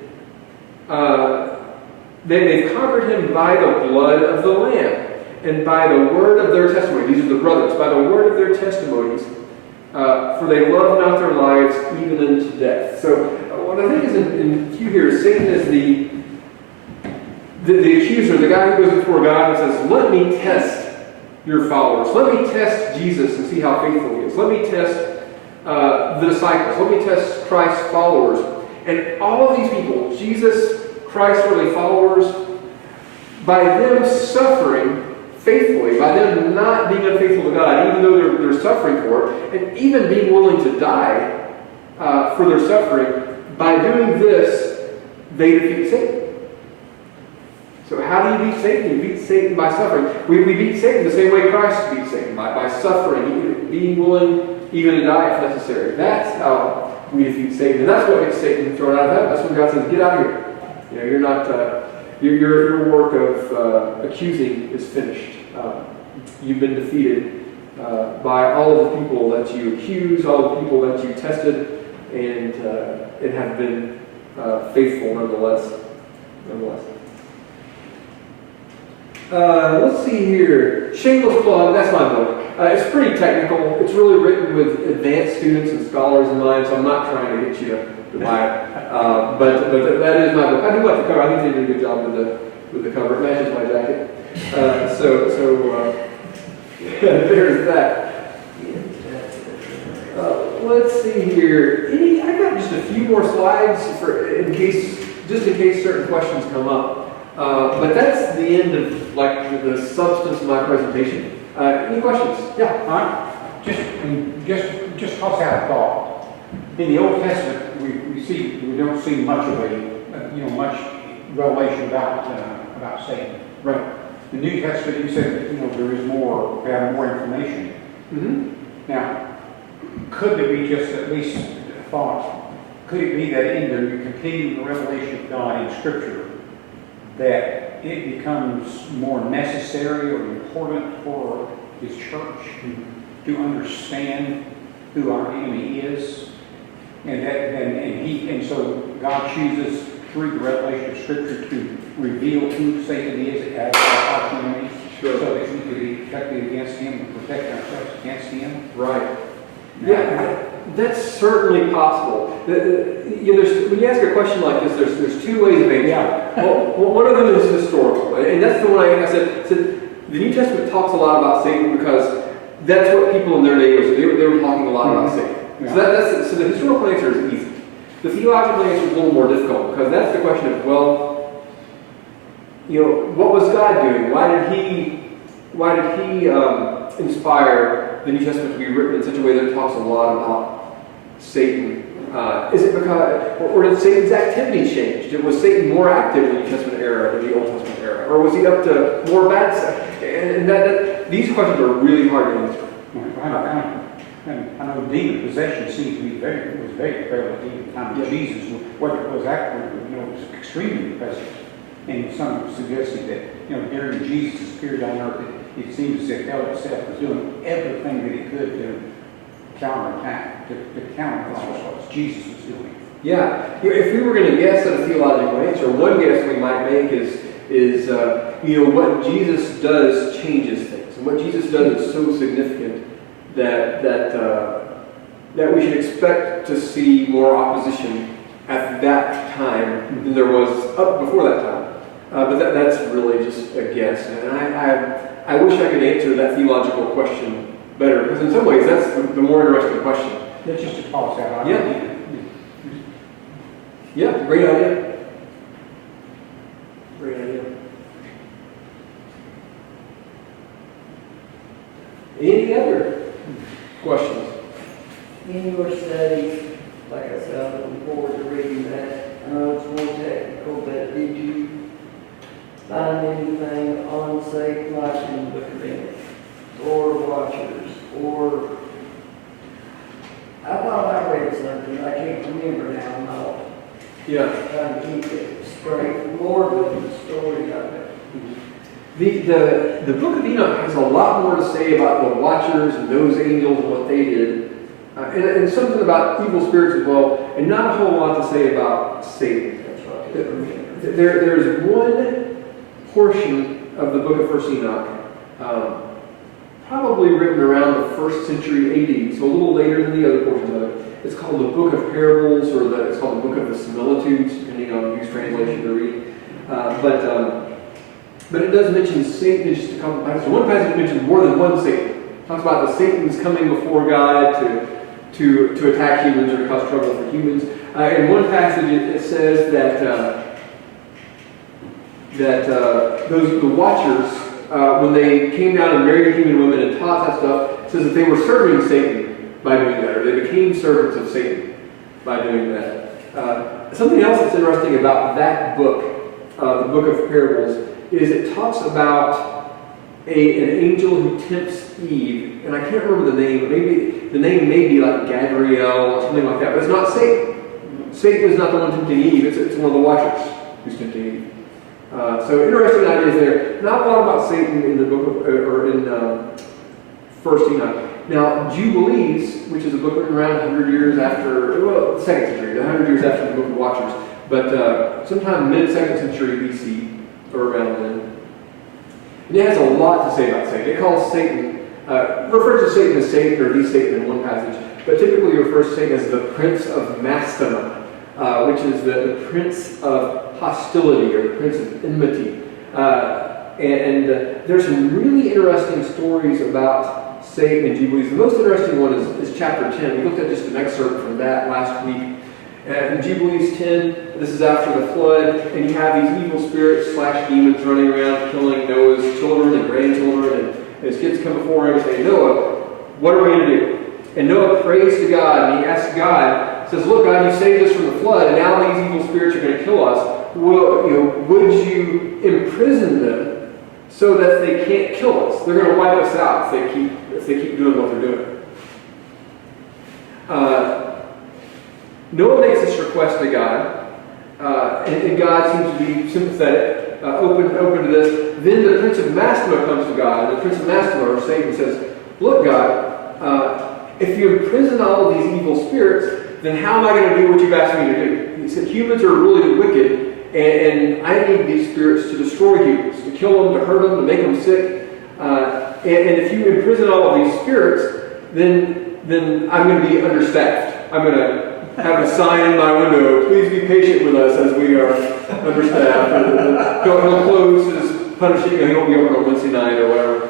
they've conquered him by the blood of the Lamb, and by the word of their testimony. These are the brothers. By the word of their testimonies, for they love not their lives even unto death. So what I think is in view here is Satan is the accuser, the guy who goes before God and says, let me test your followers. Let me test Jesus and see how faithful he is. Let me test the disciples. Let me test Christ's followers. And all of these people, Jesus, Christ's early followers, by them suffering faithfully, by them not being unfaithful to God, even though they're suffering for it, and even being willing to die for their suffering. By doing this, they defeat Satan. So how do you beat Satan? You beat Satan by suffering. We beat Satan the same way Christ beat Satan, by suffering, being willing even to die if necessary. That's how we defeat Satan. And that's what gets Satan thrown out of heaven. That's when God says, get out of here. You know, you're not, your work of accusing is finished. You've been defeated by all of the people that you accused, all of the people that you tested, and have been faithful nonetheless. Let's see here. Shameless plug, that's my book. It's pretty technical. It's really written with advanced students and scholars in mind, so I'm not trying to get you to buy it. But that is my book. I do like the cover. I think they did a good job with the cover. It matches my jacket. There's that. Let's see here. I've got just a few more slides in case certain questions come up. But that's the end of the substance of my presentation. Any questions? Yeah. Just toss out a thought. In the Old Testament, we don't see much of much revelation about Satan. Right. The New Testament, you said there is more. We have more information. Mm-hmm. Now, could there be just at least a thought? Could it be that in the continuing revelation of God in Scripture, that it becomes more necessary or important for His church to understand who our enemy is, and so God chooses through the revelation of Scripture to reveal who Satan is as our enemy, so that we can be protected against him and protect ourselves against him. Right. Yeah, that's certainly possible. When you ask a question like this, there's two ways of answering. Yeah. Well, one of them is historical, and that's the one I said. The New Testament talks a lot about Satan because that's what people in their day they were talking a lot about Satan. Yeah. So the historical answer is easy. The theological answer is a little more difficult because that's the question of, what was God doing? Why did He inspire the New Testament to be written in such a way that it talks a lot about Satan? Is it because, or did Satan's activity change? Was Satan more active in the New Testament era than the Old Testament era? Or was he up to more bad stuff? And these questions are really hard to answer. I know demon possession seems to be was very prevalent in the time of Jesus. Whether it was actually, it was extremely present. And some suggested that, during Jesus' period on earth, it seems as if hell itself was doing everything that it could to counterattack, to counterbalance what Jesus was doing. Yeah, if we were going to guess at a theological answer, one guess we might make is what Jesus does changes things, and what Jesus does is so significant that we should expect to see more opposition at that time than there was up before that time. But that's really just a guess, and I wish I could answer that theological question better, because in some ways that's the more interesting question. That's just a toss out. Yeah, great idea. Great idea. Any other questions? In your studies, like I said, I'm looking forward to reading that. I know it's more technical, but did you find anything on Satan like in the Book of Enoch, or Watchers, or I thought I read something, I can't remember now, I'm not trying to keep it straight, more of the story of it. The Book of Enoch has a lot more to say about the Watchers and those angels and what they did, and something about evil spirits as well, and not a whole lot to say about Satan. That's what I remember. There's one portion of the Book of First Enoch, probably written around the 1st century AD, so a little later than the other portions of it. It's called the Book of Parables, or it's called the Book of the Similitudes, depending on whose translation to read. But it does mention Satan in just a couple of passages. One passage mentions more than one Satan. It talks about the Satan's coming before God to attack humans or to cause trouble for humans. In one passage, it says that the Watchers, when they came down and married human women and taught that stuff, it says that they were serving Satan by doing that, or they became servants of Satan. by doing that. Something else that's interesting about that book, the book of parables, is it talks about an angel who tempts Eve, and I can't remember the name, but maybe the name may be like Gabriel or something like that, but it's not Satan. Satan is not the one tempting Eve, it's one of the watchers who's tempting Eve. So interesting ideas there. Not a lot about Satan in the book of, or in First Enoch. Now, Jubilees, which is a book written around 100 years after, well, 2nd century, 100 years after the Book of Watchers, but sometime mid-2nd century BC, or around then. And it has a lot to say about Satan. It calls Satan, refers to Satan as Satan or the Satan in one passage, but typically refers to Satan as the Prince of Mastema, which is the Prince of Hostility or the Prince of Enmity. And there's some really interesting stories about Satan and Jubilees. The most interesting one is chapter 10. We looked at just an excerpt from that last week. In Jubilees 10, this is after the flood, and you have these evil spirits / demons running around killing Noah's children and grandchildren, and his kids come before him and say, Noah, what are we going to do? And Noah prays to God, and he asks God, says, look, God, you saved us from the flood, and now these evil spirits are going to kill us. Would you imprison them so that they can't kill us? They're going to wipe us out if they keep doing what they're doing. Noah makes this request to God, and God seems to be sympathetic, open to this. Then the Prince of Mastema comes to God, and the Prince of Mastema, or Satan, says, look, God, if you imprison all of these evil spirits, then how am I going to do what you've asked me to do? He said, humans are really wicked, and I need these spirits to destroy humans, to kill them, to hurt them, to make them sick. And if you imprison all of these spirits, then I'm going to be understaffed. I'm going to have a sign in my window, please be patient with us as we are understaffed. He'll close his punishing, he won't be open on Wednesday night or whatever.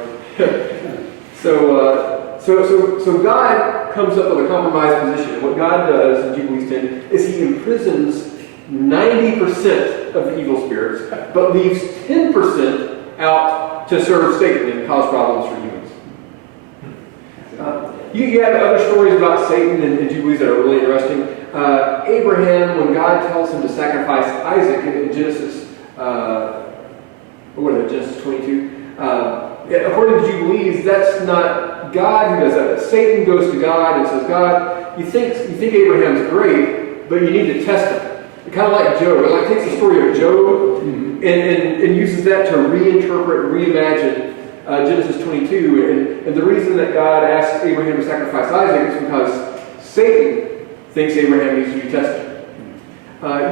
So God comes up with a compromised position. What God does in Jubilees 10 is he imprisons 90% of the evil spirits, but leaves 10% out to serve Satan and cause problems for humans. You have other stories about Satan and Jubilees that are really interesting. Abraham, when God tells him to sacrifice Isaac in Genesis, Genesis 22, according to Jubilees, that's not God who does that. Satan goes to God and says, God, you think Abraham's great, but you need to test him. Kind of like Job. It takes the story of Job and uses that to reinterpret, reimagine Genesis 22. And the reason that God asks Abraham to sacrifice Isaac is because Satan thinks Abraham needs to be tested.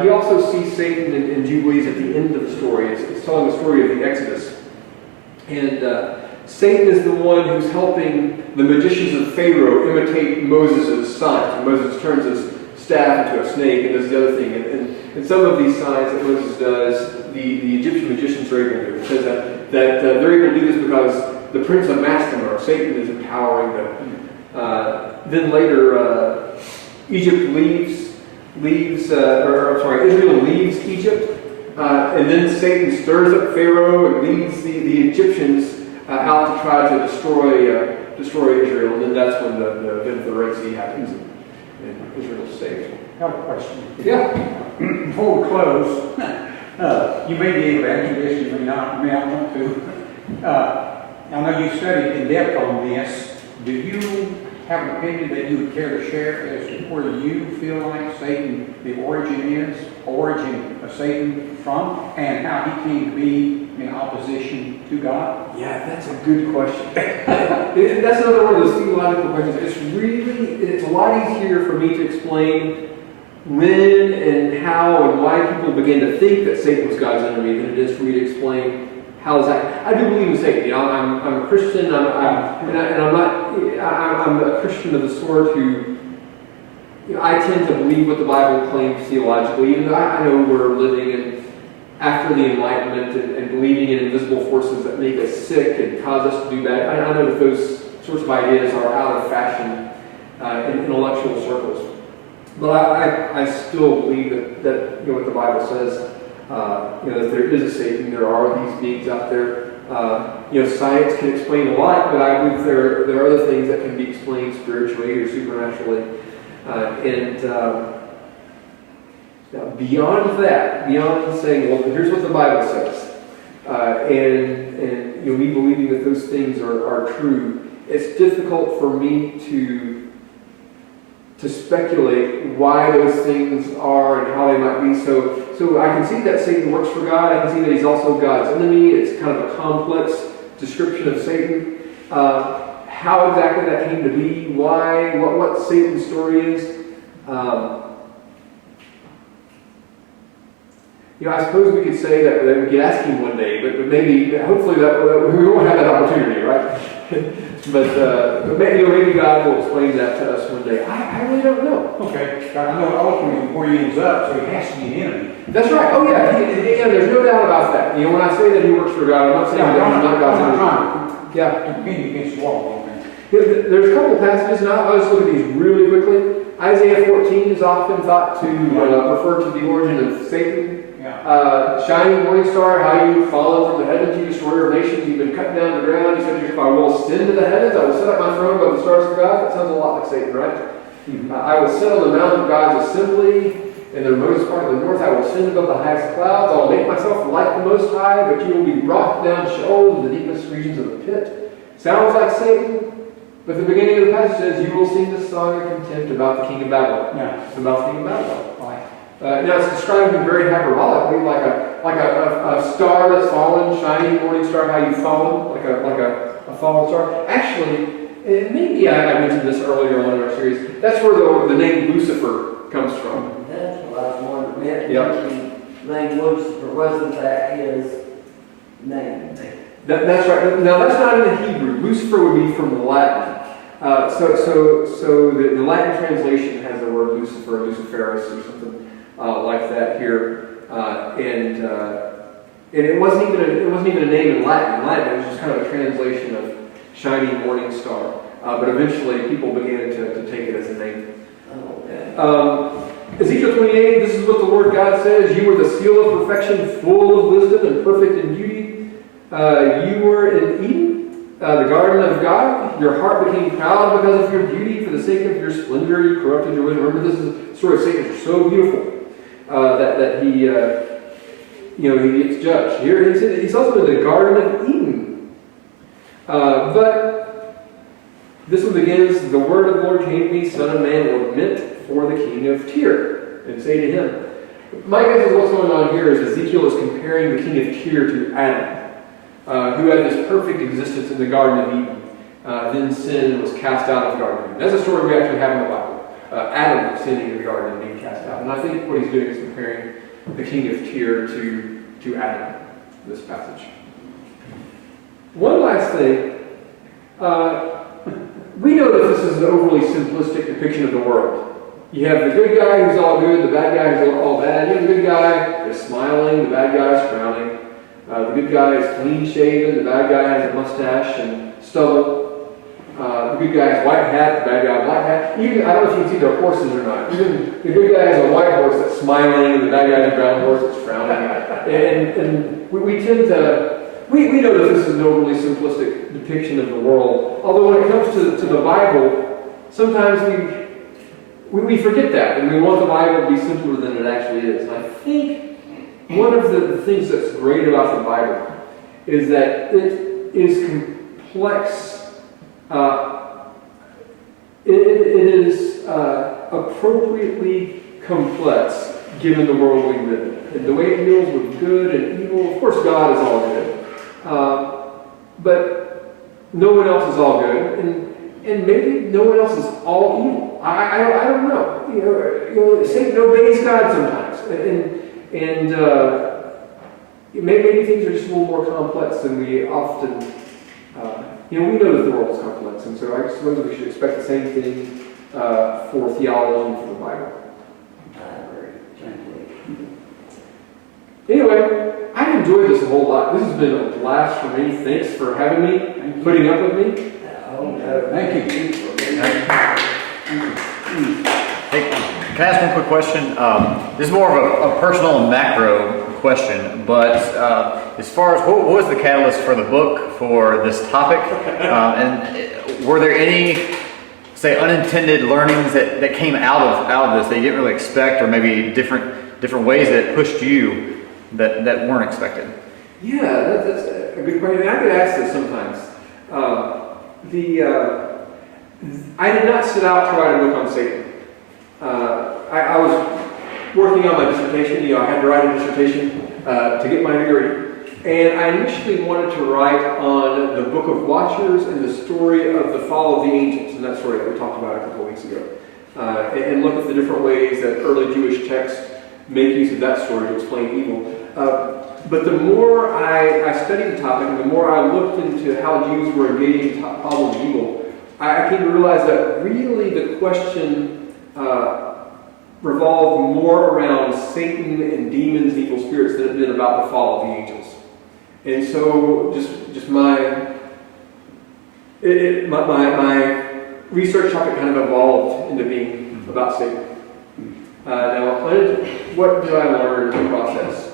You also see Satan in Jubilees at the end of the story. It's telling the story of the Exodus. And Satan is the one who's helping the magicians of Pharaoh imitate Moses' signs. And Moses turns his staff into a snake and does the other thing. And some of these signs that Moses does, the Egyptian magicians are able to do. It says that they're able to do this because the Prince of Mastema, or Satan, is empowering them. Then later, Israel leaves Egypt, and then Satan stirs up Pharaoh and leads the Egyptians out to try to destroy Israel, and then that's when the event of the Red Sea happens, and Israel's saved. I have a question. Yeah. Before we close, you may be able to answer this, you may not want to. I know you studied in depth on this. Do you have an opinion that you would care to share as to where you feel like Satan, the origin of Satan from, and how he came to be in opposition to God? Yeah, that's a good question. That's another one of those theological questions. It's a lot easier for me to explain when and how and why people begin to think that Satan was God's enemy than it is for me to explain how is that. I do believe in Satan. I'm a Christian. I'm a Christian of the sort who I tend to believe what the Bible claims theologically, even though I know we're living after the Enlightenment and believing in invisible forces that make us sick and cause us to do bad. I know that those sorts of ideas are out of fashion in intellectual circles. But I still believe that what the Bible says, that there is a Satan, there are these beings out there. Science can explain a lot, but I believe there are other things that can be explained spiritually or supernaturally. Now, beyond that, beyond saying, well, here's what the Bible says, and me believing that those things are true, it's difficult for me to speculate why those things are and how they might be. So I can see that Satan works for God. I can see that he's also God's enemy. It's kind of a complex description of Satan. How exactly that came to be, why, what Satan's story is. I suppose we could say that we could ask him one day, but maybe, hopefully, that we won't have that opportunity, right? but maybe God will explain that to us one day. I really don't know. Okay, God, I know ultimately where he ends up, so he has to be an enemy. That's right. Oh yeah, there's no doubt about that. When I say that he works for God, I'm not saying that he's not God's enemy. Yeah. To compete against the wall. There's a couple passages, and I'll just look at these really quickly. Isaiah 14 is often thought to refer to the origin of Satan. Shining morning star, how you've fallen from the heavens, you destroyer of nations, you've been cut down to the ground. He said, if I will ascend to the heavens, I will set up my throne above the stars of God. That sounds a lot like Satan, right? I will sit on the mount of God's assembly. In the remotest part of the north, I will ascend above the highest clouds. I will make myself like the Most High, but you will be brought down Sheol to the deepest regions of the pit. Sounds like Satan, but the beginning of the passage says, you will sing this song of contempt about the king of Babylon. Yeah. It's about the king of Babylon. Now it's described very hyperbolically, like a star that's fallen, shining morning star, how you've fallen, like a fallen star. Actually, maybe I mentioned this earlier on in our series, that's where the name Lucifer comes from. That's what I was wondering. Yep. The name Lucifer, wasn't that his name? That's right. Now that's not in the Hebrew. Lucifer would be from the Latin. So the Latin translation has the word Lucifer, Luciferus, or something like that here, and it wasn't even a name in Latin. In Latin, it was just kind of a translation of shining morning star. But eventually, people began to take it as a name. Ezekiel 28. This is what the Lord God says: "You were the seal of perfection, full of wisdom and perfect in beauty. You were in Eden, the garden of God. Your heart became proud because of your beauty. For the sake of your splendor, you corrupted your wisdom." Remember, this is the story of Satan. It's so beautiful that he gets judged. Here he's also in the Garden of Eden. But this one begins, "The word of the Lord came to me, Son of man, lament for the king of Tyre, and say to him." My guess is what's going on here is Ezekiel is comparing the king of Tyre to Adam, who had this perfect existence in the Garden of Eden. Then sin was cast out of the Garden of Eden. That's a story we actually have in the Bible. Adam sinning in the garden and being cast out. And I think what he's doing is comparing the king of Tyre to Adam in this passage. One last thing. We know that this is an overly simplistic depiction of the world. You have the good guy who's all good, the bad guy who's all bad. You have the good guy is smiling, the bad guy is frowning. The good guy is clean shaven, the bad guy has a mustache and stubble. The good guy has white hat, the bad guy has black hat. Even, I don't know if you can see their horses or not. Even the good guy has a white horse that's smiling, and the bad guy has a brown horse that's frowning. And we tend to, we know that this is an overly simplistic depiction of the world. Although when it comes to the Bible, sometimes we forget that, and we want the Bible to be simpler than it actually is. And I think one of the things that's great about the Bible is that it is complex. It is appropriately complex given the world we live in. And the way it deals with good and evil, of course God is all good. But no one else is all good. And maybe no one else is all evil. I don't know. Satan obeys God sometimes. And maybe things are just a little more complex than we often we know that the world is complex, and so I suppose we should expect the same thing for theology and for the Bible. Anyway, I've enjoyed this a whole lot. This has been a blast for me. Thanks for having me, putting up with me. Thank you. Hey, can I ask one quick question? This is more of a personal and macro question, but as far as what was the catalyst for the book for this topic, and were there any, say, unintended learnings that came out of this that you didn't really expect, or maybe different different ways that pushed you that weren't expected? Yeah, that's a good question. I get asked this sometimes. I did not set out to write a book on Satan. I was working on my dissertation. I had to write a dissertation to get my degree. And I initially wanted to write on the Book of Watchers and the story of the fall of the angels, and that story that we talked about a couple of weeks ago. And look at the different ways that early Jewish texts make use of that story to explain evil. But the more I studied the topic and the more I looked into how Jews were engaging the problem of evil, I came to realize that really the question revolved more around Satan and demons and evil spirits than it did about the fall of the angels. And so just my research topic kind of evolved into being about Satan. Now, what did I learn in the process?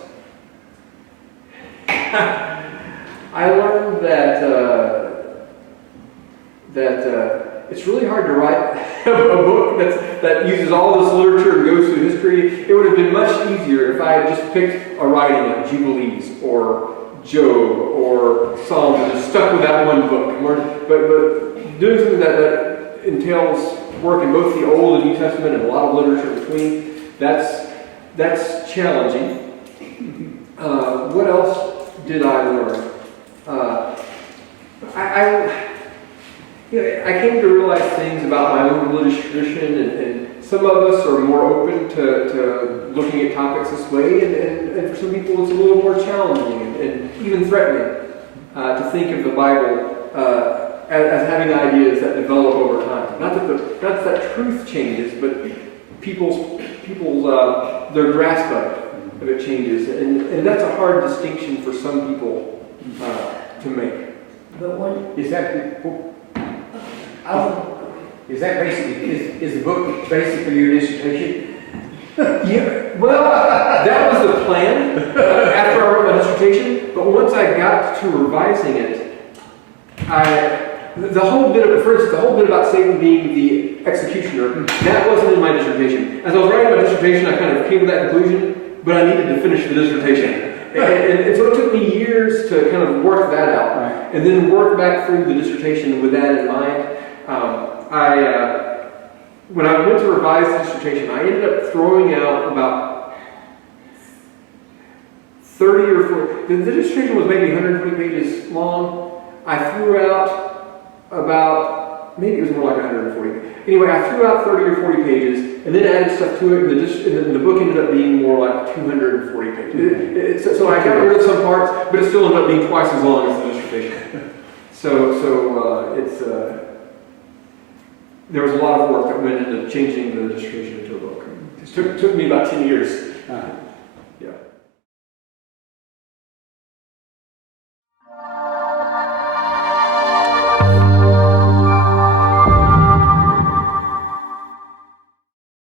I learned that it's really hard to write a book that uses all this literature and goes through history. It would have been much easier if I had just picked a writing like Jubilees or Job or Psalms and just stuck with that one book. But doing something that entails work in both the Old and New Testament and a lot of literature in between, that's challenging. What else did I learn? I came to realize things about my own religious tradition, and some of us are more open to looking at topics this way, and for some people it's a little more challenging and even threatening to think of the Bible as having ideas that develop over time. Not that truth changes, but people's their grasp of it changes, and that's a hard distinction for some people to make. But when, Is that basically, is the book basically your dissertation? Yeah, well, that was the plan after I wrote my dissertation, but once I got to revising it, the whole bit about Satan being the executioner, that wasn't in my dissertation. As I was writing my dissertation, I kind of came to that conclusion, but I needed to finish the dissertation. And so it took me years to kind of work that out, Right. and then work back through the dissertation with that in mind. When I went to revise the dissertation, I ended up throwing out about 30 or 40. The dissertation was maybe 120 pages long. I threw out about, maybe it was more like 140. Anyway, I threw out 30 or 40 pages and then added stuff to it, and the book ended up being more like 240 pages. So I got rid of some parts, but it still ended up being twice as long as the dissertation. So it's there was a lot of work that went into changing the dissertation into a book. It took me about 10 years